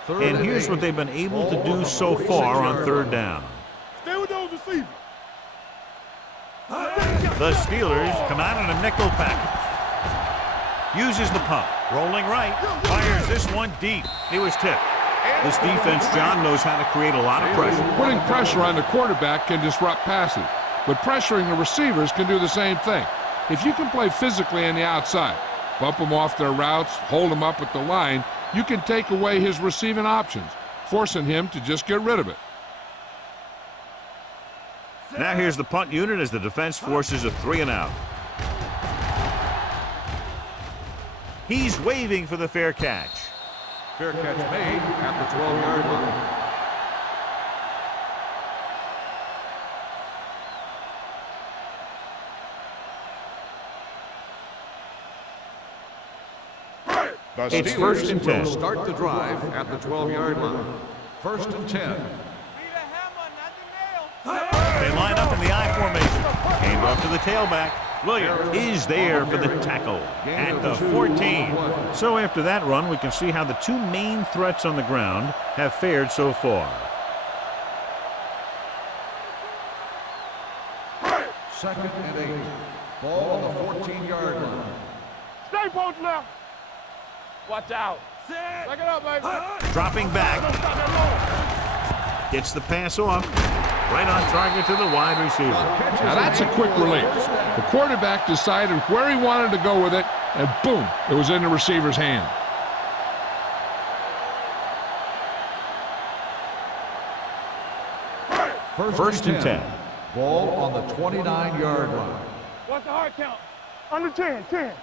And here's what they've been able to do so far on third down. Stay with those receivers. The Steelers come out in a nickel package. Uses the pump. Rolling right. Fires this one deep. It was tipped. This defense, John, knows how to create a lot of pressure. Putting pressure on the quarterback can disrupt passes, but pressuring the receivers can do the same thing. If you can play physically on the outside, bump them off their routes, hold them up at the line, you can take away his receiving options, forcing him to just get rid of it. Now here's the punt unit as the defense forces a 3-and-out. He's waving for the fair catch. Fair catch made at the 12-yard line. The It's first and 10. Will start the drive at the 12-yard line. First and 10. They line up in the I formation. Hand off to the tailback. Williams is there for the tackle at the 14. So after that run, we can see how the two main threats on the ground have fared so far. Second and 8. Ball on the 14-yard line. Stay post left. Watch out. Back it up, baby. Dropping back. Gets the pass off. Right on target to the wide receiver. Now that's a quick release. The quarterback decided where he wanted to go with it, and boom, it was in the receiver's hand. First and 10. Ball on the 29-yard line. What's the hard count? Under 10, 10.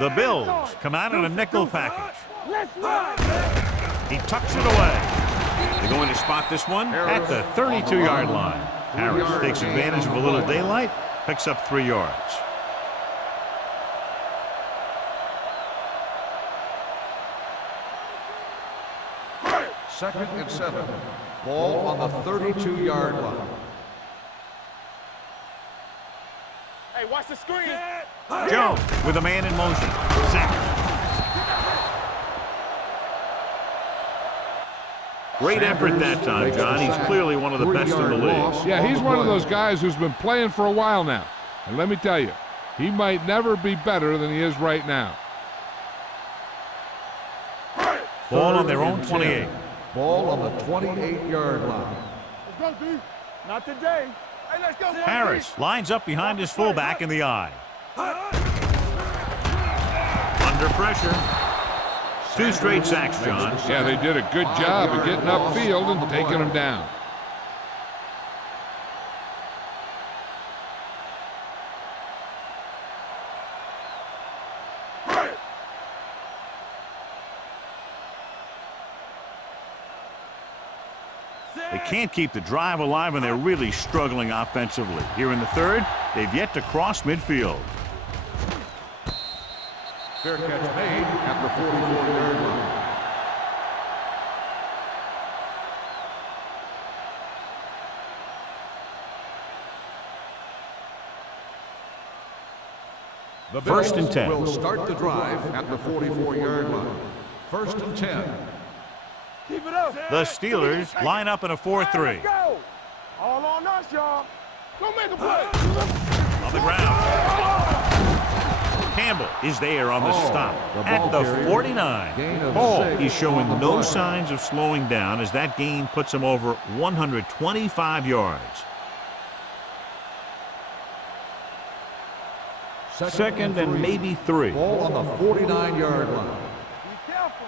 The Bills come out in a nickel package. Let's run. He tucks it away. They're going to spot this one at the 32-yard line. Harris takes advantage of a little daylight, picks up 3 yards. Second and 7. Ball on the 32-yard line. Hey, watch the screen. Jones with a man in motion. Sack. Great effort that time, John. He's clearly one of the best in the league. Yeah, he's one of those guys who's been playing for a while now. And let me tell you, he might never be better than he is right now. Ball on their own 28. Ball on the 28-yard line. Let's go, D. Not today. Hey, let's go. Harris lines up behind his fullback in the eye. Under pressure. 2 straight sacks, John. Yeah, they did a good job of getting upfield and taking him down. They can't keep the drive alive, and they're really struggling offensively. Here in the third, they've yet to cross midfield. Fair catch made at the 44-yard line. The First and Bills 10. will start the drive at the 44-yard line. First and 10. Keep it up. The Steelers line up in a 4-3. Let's go. All on us, y'all. Go make a play. On the ground. Campbell is there on the stop at the 49. Hall is showing no signs of slowing down as that gain puts him over 125 yards. Second and maybe 3. Ball on the 49-yard line. Be careful.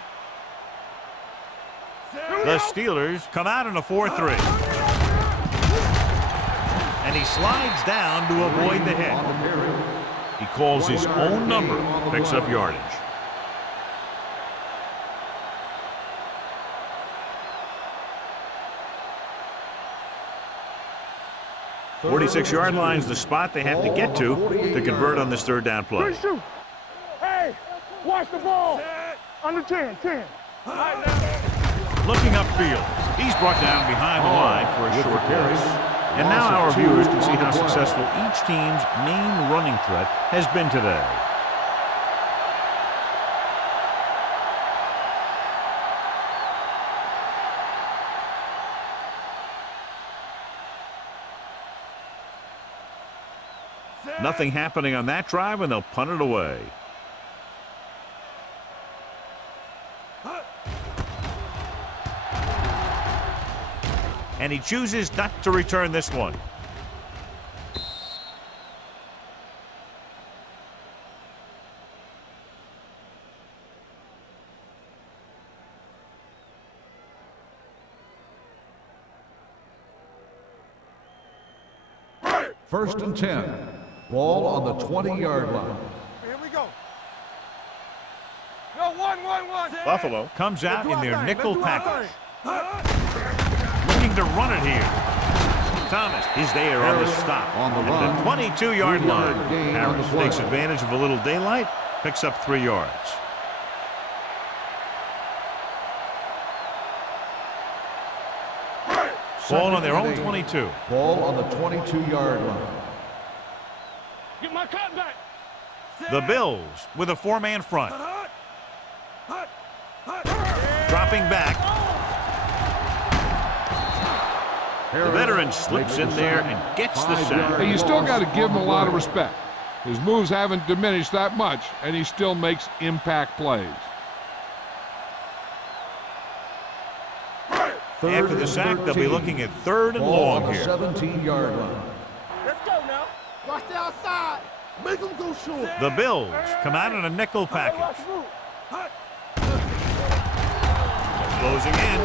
The Steelers come out in a 4-3. And he slides down to avoid the hit. He calls his own number, picks up yardage. The 46-yard line is the spot they have to get to convert on this third down play. Good shoot. Hey, watch the ball. Under 10, 10. Looking upfield, he's brought down behind the line for a short pass. And now our viewers can see how successful each team's main running threat has been today. Nothing happening on that drive, and they'll punt it away. And he chooses not to return this one. First and 10. Ball on the 20-yard line. Here we go. No, 1. Buffalo comes out in their nickel package. Looking to run it here. Thomas is there on the stop on the run. At the 22-yard line. Gain on the Harris play. takes advantage of a little daylight, picks up 3 yards. Ball on their own 22. Ball on the 22-yard line. Get my cut back. The Bills with a 4-man front. Dropping back. The veteran slips in there and gets the sack. Hey, you still got to give him a lot of respect. His moves haven't diminished that much, and he still makes impact plays. After the sack, they'll be looking at 3rd and long here. 17-yard line. Let's go now. Watch the outside. Make them go short. The Bills come out in a nickel package. Closing in.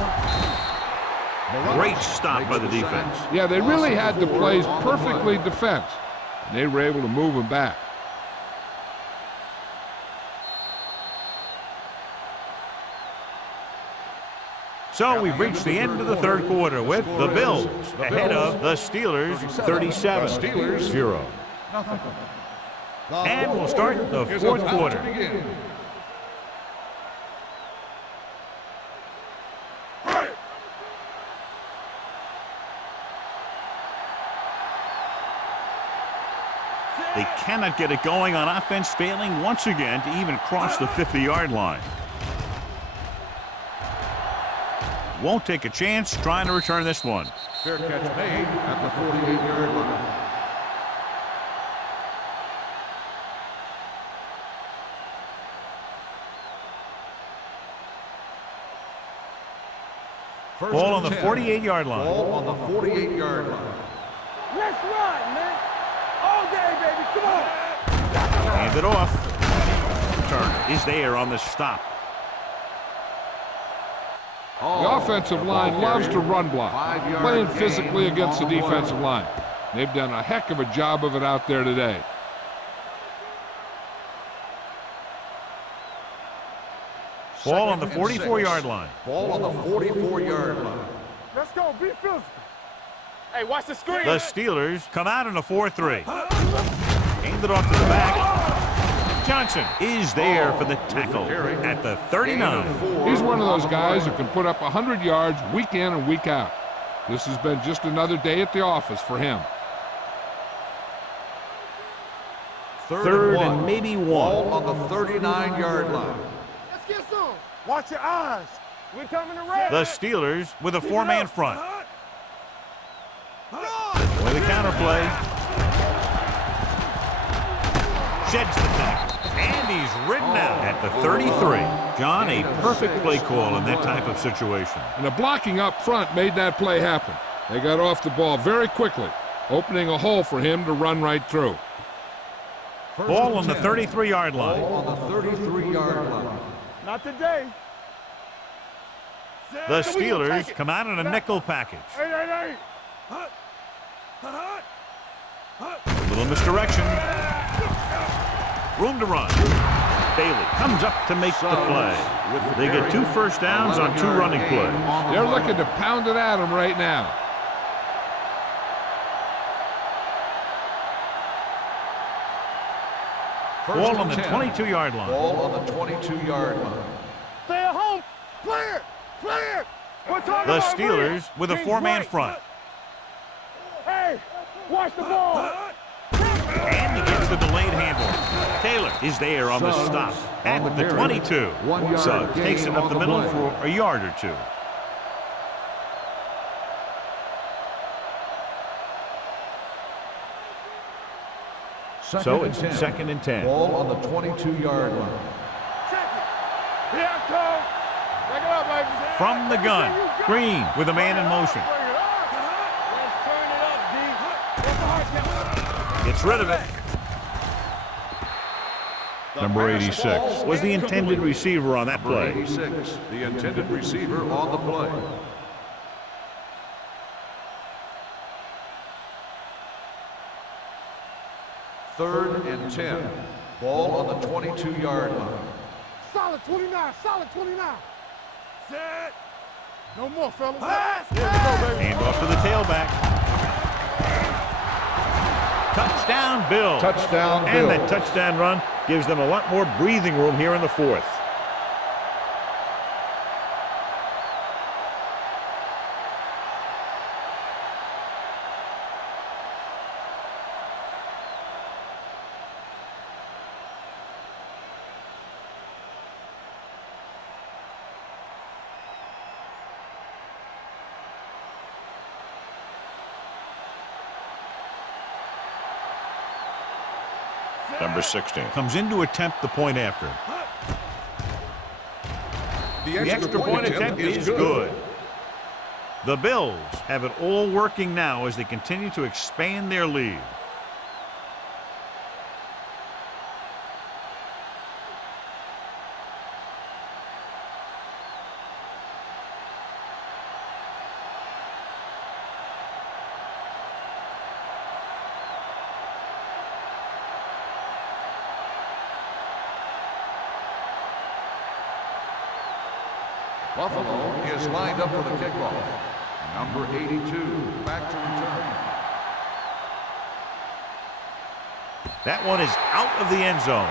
Great stop by the defense. Yeah, they really had the plays perfectly defensed, and they were able to move him back. So we've reached the end of the third quarter with the Bills ahead of the Steelers 37-0. And we'll start the fourth quarter. They cannot get it going on offense, failing once again to even cross the 50-yard line. Won't take a chance trying to return this one. Fair catch made at the 48-yard line. Ball on the 48-yard line. Ball on the 48-yard line. Let's run, man. All day, baby. Come on. Hand it off. Turner is there on the stop. The offensive line loves to run block, playing physically against the defensive line. They've done a heck of a job of it out there today. Ball on the 44-yard line. Ball on the 44-yard line. Let's go. Be physical. Hey, watch the screen. The Steelers come out in a 4-3. Hand it off to the back. Johnson is there for the tackle at the 39. He's one of those guys who can put up 100 yards week in and week out. This has been just another day at the office for him. Third and maybe one. Ball on the 39-yard line. Let's get some. Watch your eyes. We're coming to red. The Steelers with a four-man front. With a counterplay. Sheds the tackle. And he's ridden out at the 33. John, a perfect play call in that type of situation. And the blocking up front made that play happen. They got off the ball very quickly, opening a hole for him to run right through. Ball on the 33-yard line. Ball on the 33-yard line. Not today. The Steelers come out in a nickel package. Hey. A little misdirection. Room to run. Bailey comes up to make the play. They get 2 first downs on 2 running plays. They're looking to pound it at him right now. Ball on the 22-yard line. Ball on the 22-yard line. Stay at home. Clear. The Steelers with a 4-man front. Hey, watch the ball. And he gets the delayed handle. Taylor is there on the stop at the 22. Suggs takes it up the middle for a yard or 2. So it's 2nd and 10. Ball on the 22-yard line. Check it. Here I come. Take it up, baby. From the gun, Green with a man in motion. Bring it up. Let's turn it up, D. What's the hard count? Gets rid of it. Number 86 was the intended receiver on that play. 86, the intended receiver on the play. Third and 10. Ball on the 22-yard line. Solid 29. Set. No more, fellas. There we go, baby. Hand off to the tailback. Touchdown, Bill. Touchdown, And Bill. that touchdown run gives them a lot more breathing room here in the 4th. Number 16 comes in to attempt the point after. The extra point attempt is good. The Bills have it all working now as they continue to expand their lead. Buffalo is lined up for the kickoff. Number 82, back to return. That one is out of the end zone.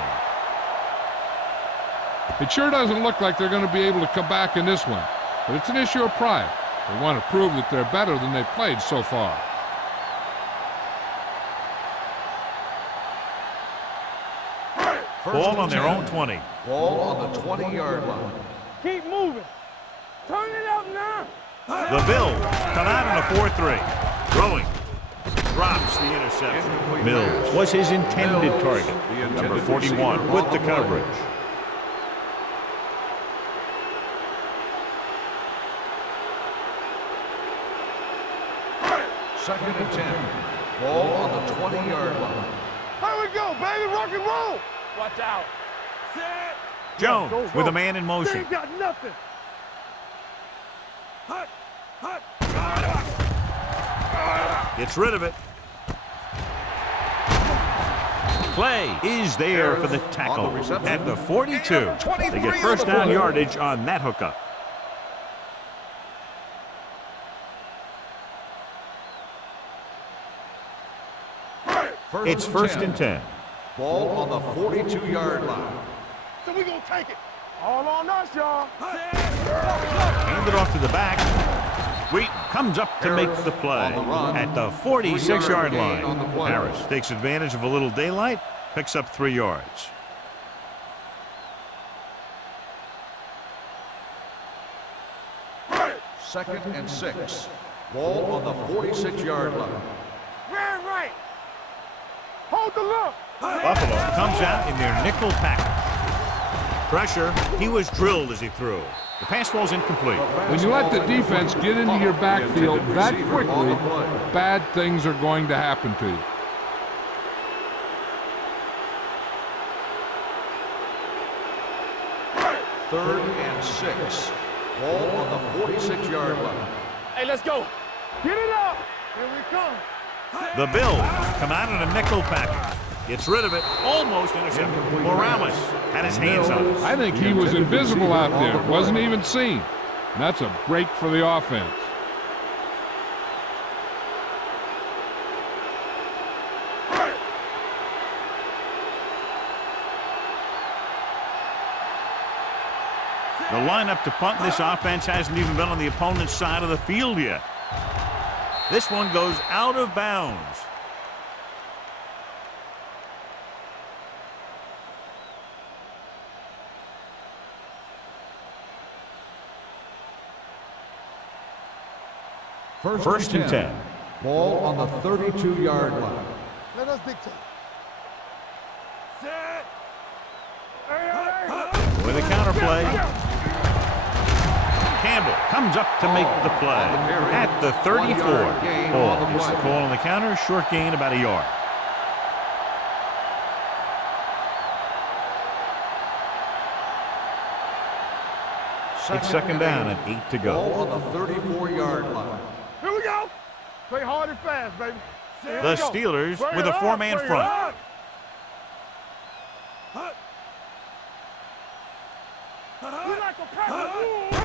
It sure doesn't look like they're going to be able to come back in this one, but it's an issue of pride. They want to prove that they're better than they've played so far. Ball on their own 20. Ball on the 20-yard line. Keep moving. Turn it up now. The Bills come out in a 4-3. Throwing. Drops the interception. Mills was his intended target. Number 41 with the coverage. Second and 10. Ball on the 20-yard line. Here we go, baby. Rock and roll. Watch out. Set. Jones Go, go. with a man in They motion. ain't got nothing. Hut. Hut. Gets rid of it. Play is there for the tackle at the 42. They get first down yardage on that hookup. It's first and 10. Ball on the 42-yard line. So we gonna take it. All on us, y'all. Hand it off to the back. Wheaton comes up to make the play at the 46-yard line. Harris takes advantage of a little daylight, picks up 3 yards. Second and 6. Ball on the 46-yard line. Right. Hold the look. Buffalo comes out in their nickel package. Pressure. He was drilled as he threw. The pass ball's incomplete. When you let the defense get into your backfield that quickly, bad things are going to happen to you. Third and 6. Ball on the 46-yard line. Hey, let's go. Get it up. Here we come. The Bills come out in a nickel package. Gets rid of it. Almost intercepted. Morales had his hands on it. I think he was invisible out there. Wasn't even seen. And that's a break for the offense. The lineup to punt this offense hasn't even been on the opponent's side of the field yet. This one goes out of bounds. First and 10. Ball on the 32-yard line. Let us dictate. Set. With a counter play. Campbell comes up to make the play at the 34. Ball gets the call on the counter. Short gain about a yard. It's second down and 8 to go. Ball on the 34-yard line. Here we go. Play hard and fast, baby. The Steelers with a 4-man front. You like a pack of wolves.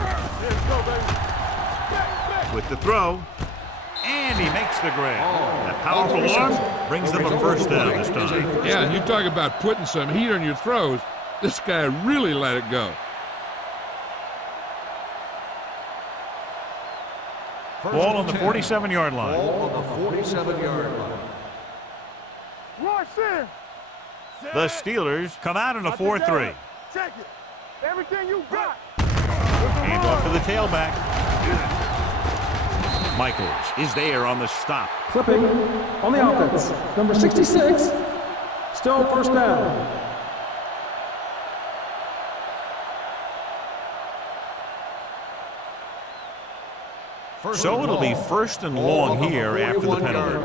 Let's go, baby. With the throw. And he makes the grab. That powerful arm brings them a first down this time. Yeah, and you talk about putting some heat on your throws. This guy really let it go. Ball on the 47-yard line. Ball on the 47-yard line. Rush in. The Steelers come out in a 4-3. Check it. Everything you got. Hand off to the tailback. Michaels is there on the stop. Clipping on the offense. Number 66. Still first down. So it'll be first and long here after the penalty.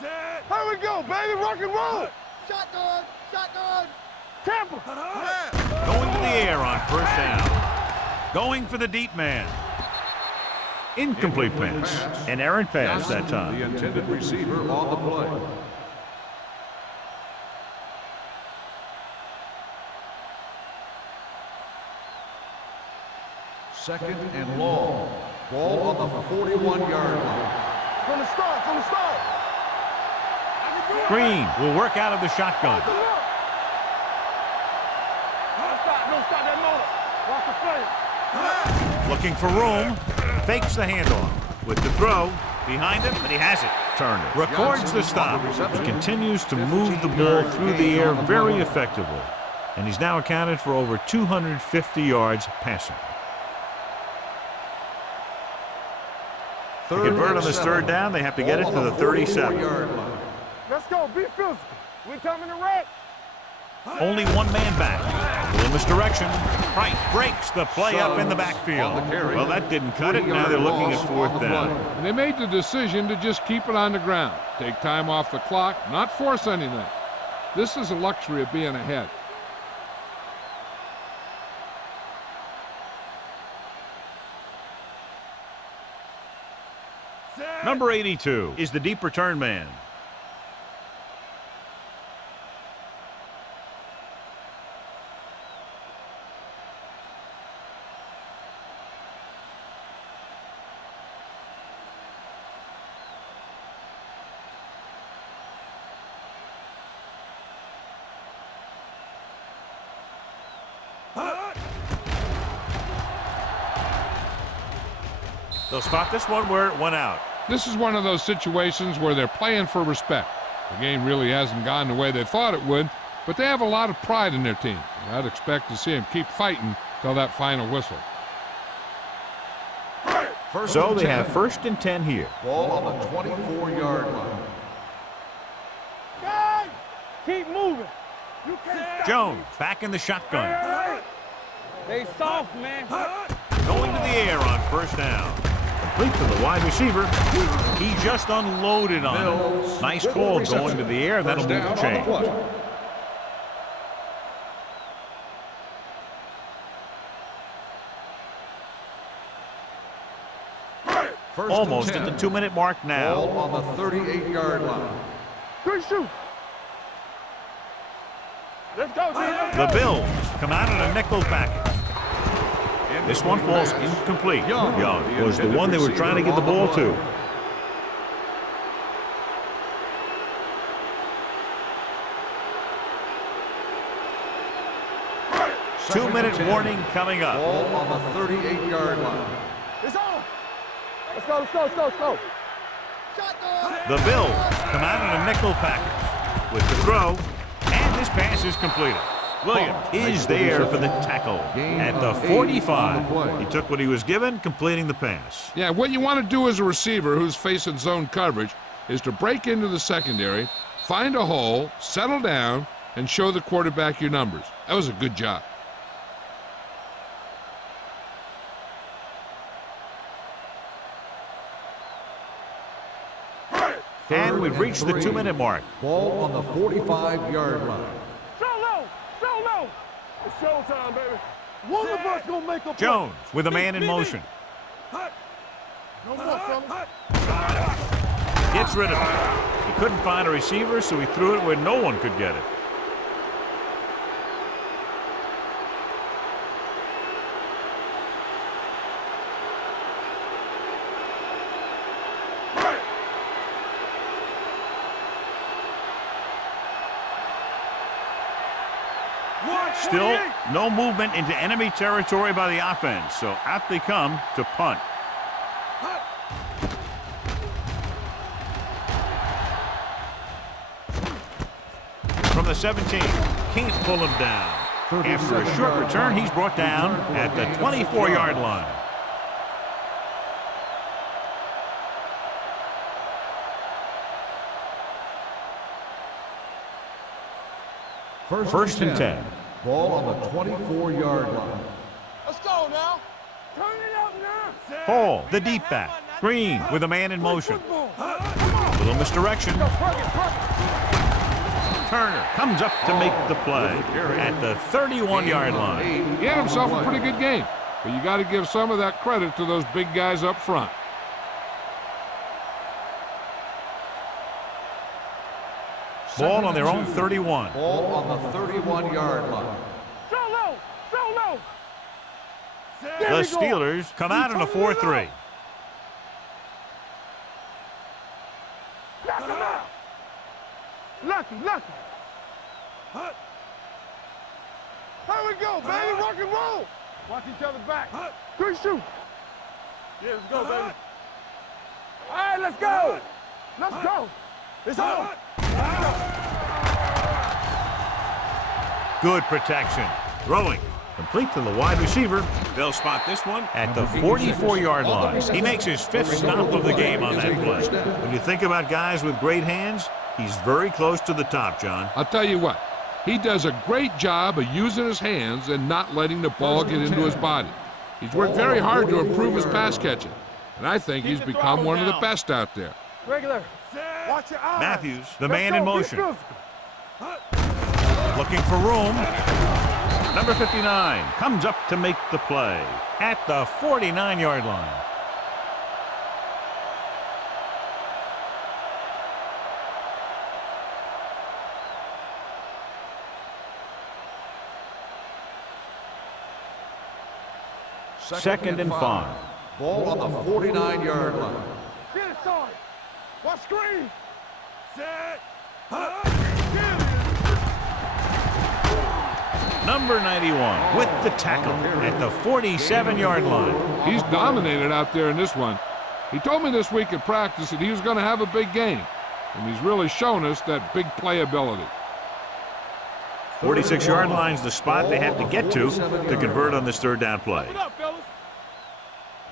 Here we go, baby. Rock and roll. Shotgun. Shotgun. Tampa. Going to the air on first down. Going for the deep man. Incomplete pass. An errant pass that time. The intended receiver on the play. Second and long. Ball on the 41-yard line. From the start, from the start. Green will work out of the shotgun. Don't stop that motor. Watch the play. Looking for room. Fakes the handoff. With the throw. Behind him, but he has it. Turner records the stop. He continues to move the ball through the air very effectively. And he's now accounted for over 250 yards passing. To convert on this third down, they have to get it to the 37. Let's go, be physical. We coming to wreck. Only one man back. In misdirection. Price breaks the play up in the backfield. Well, that didn't cut it. Now they're looking at fourth down. And they made the decision to just keep it on the ground. Take time off the clock, not force anything. This is a luxury of being ahead. Number 82 is the deep return man. They'll spot this one where it went out. This is one of those situations where they're playing for respect. The game really hasn't gone the way they thought it would, but they have a lot of pride in their team. I'd expect to see them keep fighting till that final whistle. So they have first and 10 here. Ball on the 24-yard line. Guys, keep moving. You can't Jones back in the shotgun. They soft, man. Going to the air on first down. Complete to the wide receiver. He just unloaded on it. Nice call going to the air. That'll move the chain. Almost at the 2-minute mark now. Ball on the 38-yard line. Good shoot. Let's go, Let's go. The Bills come out in a nickel package. This one falls incomplete. Young was the one they were trying to get the ball to. Two-minute warning coming up. Ball on the 38-yard line. It's on. Let's go, let's go, let's go, let's go. The Bills come out in a nickel package with the throw, and this pass is completed. Williams is there for the tackle at the 45. He took what he was given, completing the pass. Yeah, what you want to do as a receiver who's facing zone coverage is to break into the secondary, find a hole, settle down, and show the quarterback your numbers. That was a good job. And we've reached the 2-minute mark. Ball on the 45-yard line. Solo. It's showtime, baby. One of us gonna make a play. Jones with a man in motion. No more, fella. Gets rid of it. He couldn't find a receiver, so he threw it where no one could get it. Still no movement into enemy territory by the offense, so out they come to punt. From the 17, can't pull him down. After a short return, he's brought down at the 24-yard line. First and 10. Ball on the 24-yard line. Let's go now. Turn it up now. Hall, the deep back. Green with a man in motion. Little misdirection. Turner comes up to make the play at the 31-yard line. He had himself a pretty good game, but you got to give some of that credit to those big guys up front. Ball on their own 31. Ball on the 31-yard line. Solo. The Steelers come out in a 4-3. Knock him out. Lucky. Here we go, baby. Rock and roll. Watch each other back. Good shoot. Yeah, let's go, baby. All right, let's go. Let's go. It's on. Good protection. Throwing. Complete to the wide receiver. They'll spot this one at the 44-yard line. He makes his 5th stop of the game on that play. When you think about guys with great hands, he's very close to the top, John. I'll tell you what, he does a great job of using his hands and not letting the ball get into his body. He's worked very hard to improve his pass catching, and I think he's become one of the best out there. Regular. Watch your eyes. Matthews, the man in motion. Looking for room. Number 59 comes up to make the play at the 49-yard line. Second and 5. Ball on the 49-yard line. Get it, Sarge. Watch screen. Set. Number 91 with the tackle at the 47-yard line. He's dominated out there in this one. He told me this week at practice that he was going to have a big game, and he's really shown us that big playability. 46-yard line's the spot they have to get to convert on this third down play. What up, fellas?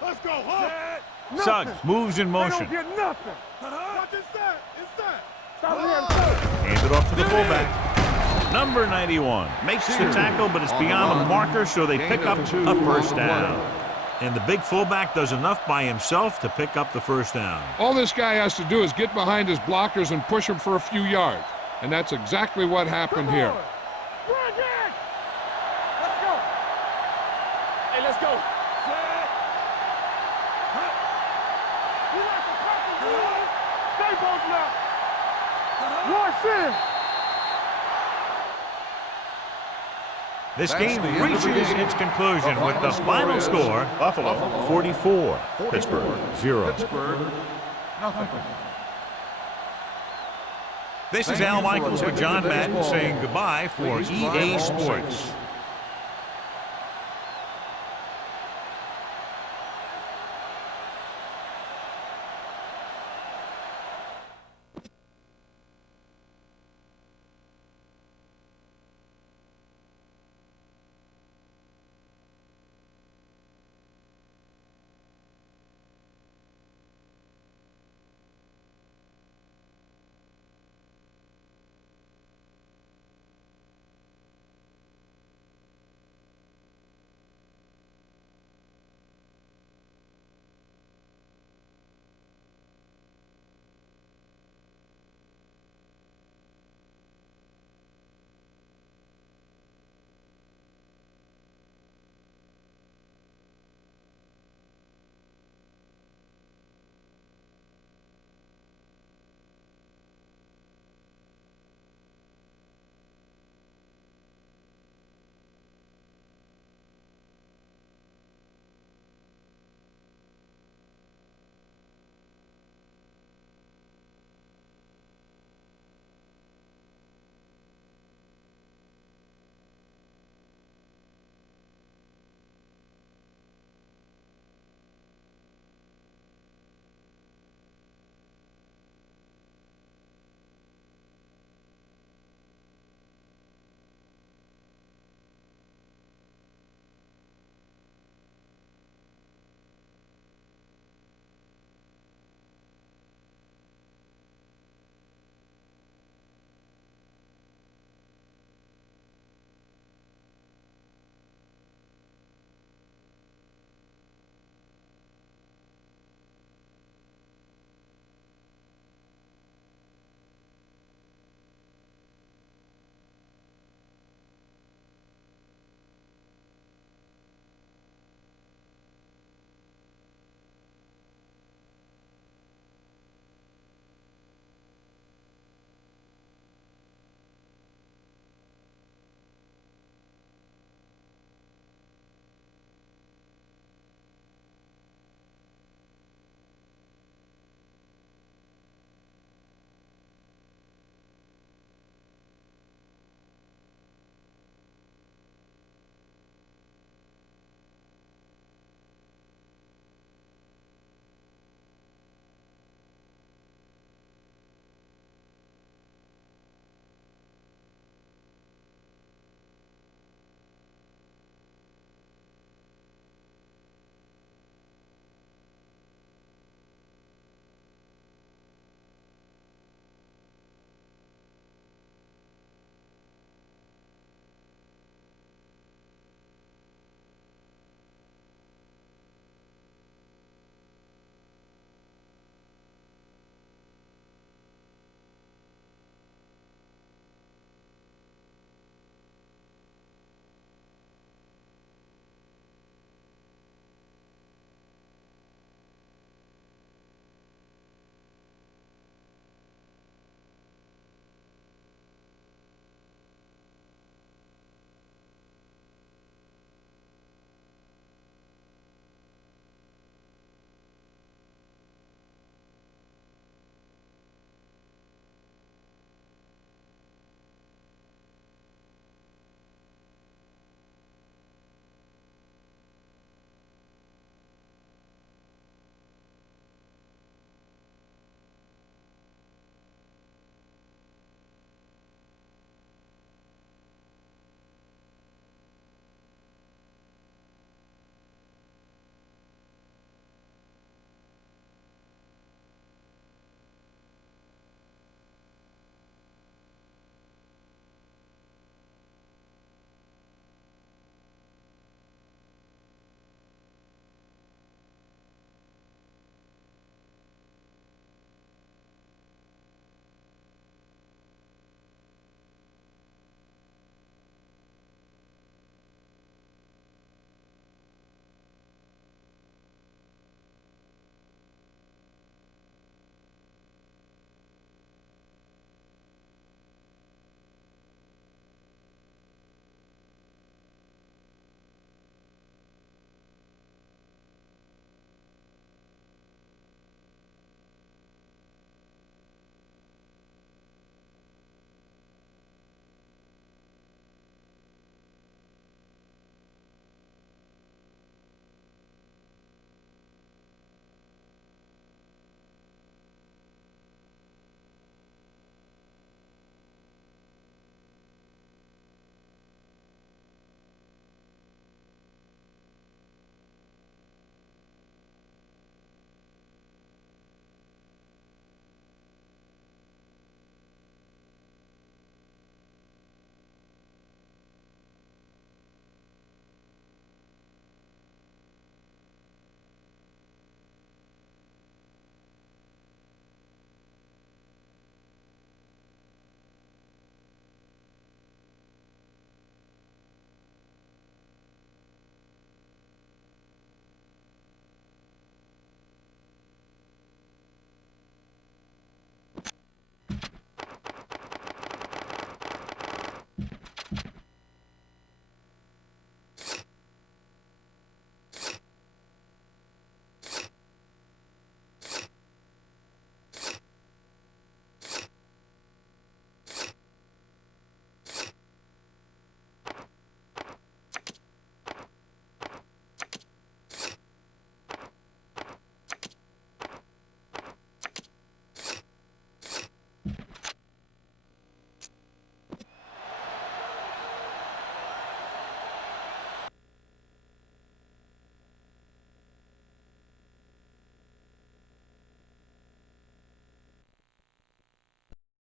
Let's go, huh? Suggs moves in motion. They don't get nothing. Watch it set. It's set. Stop here. Hands it off to the fullback. Number 91 makes the tackle, but it's beyond the marker, so they pick up a first down. And the big fullback does enough by himself to pick up the first down. All this guy has to do is get behind his blockers and push him for a few yards, and that's exactly what happened here. Let's go. Hey, let's go. You like the purple rules? Stay both left. Watch in. This game reaches its conclusion with the final score, Buffalo 44, Pittsburgh 0. This is Al Michaels with John Madden saying goodbye for EA Sports.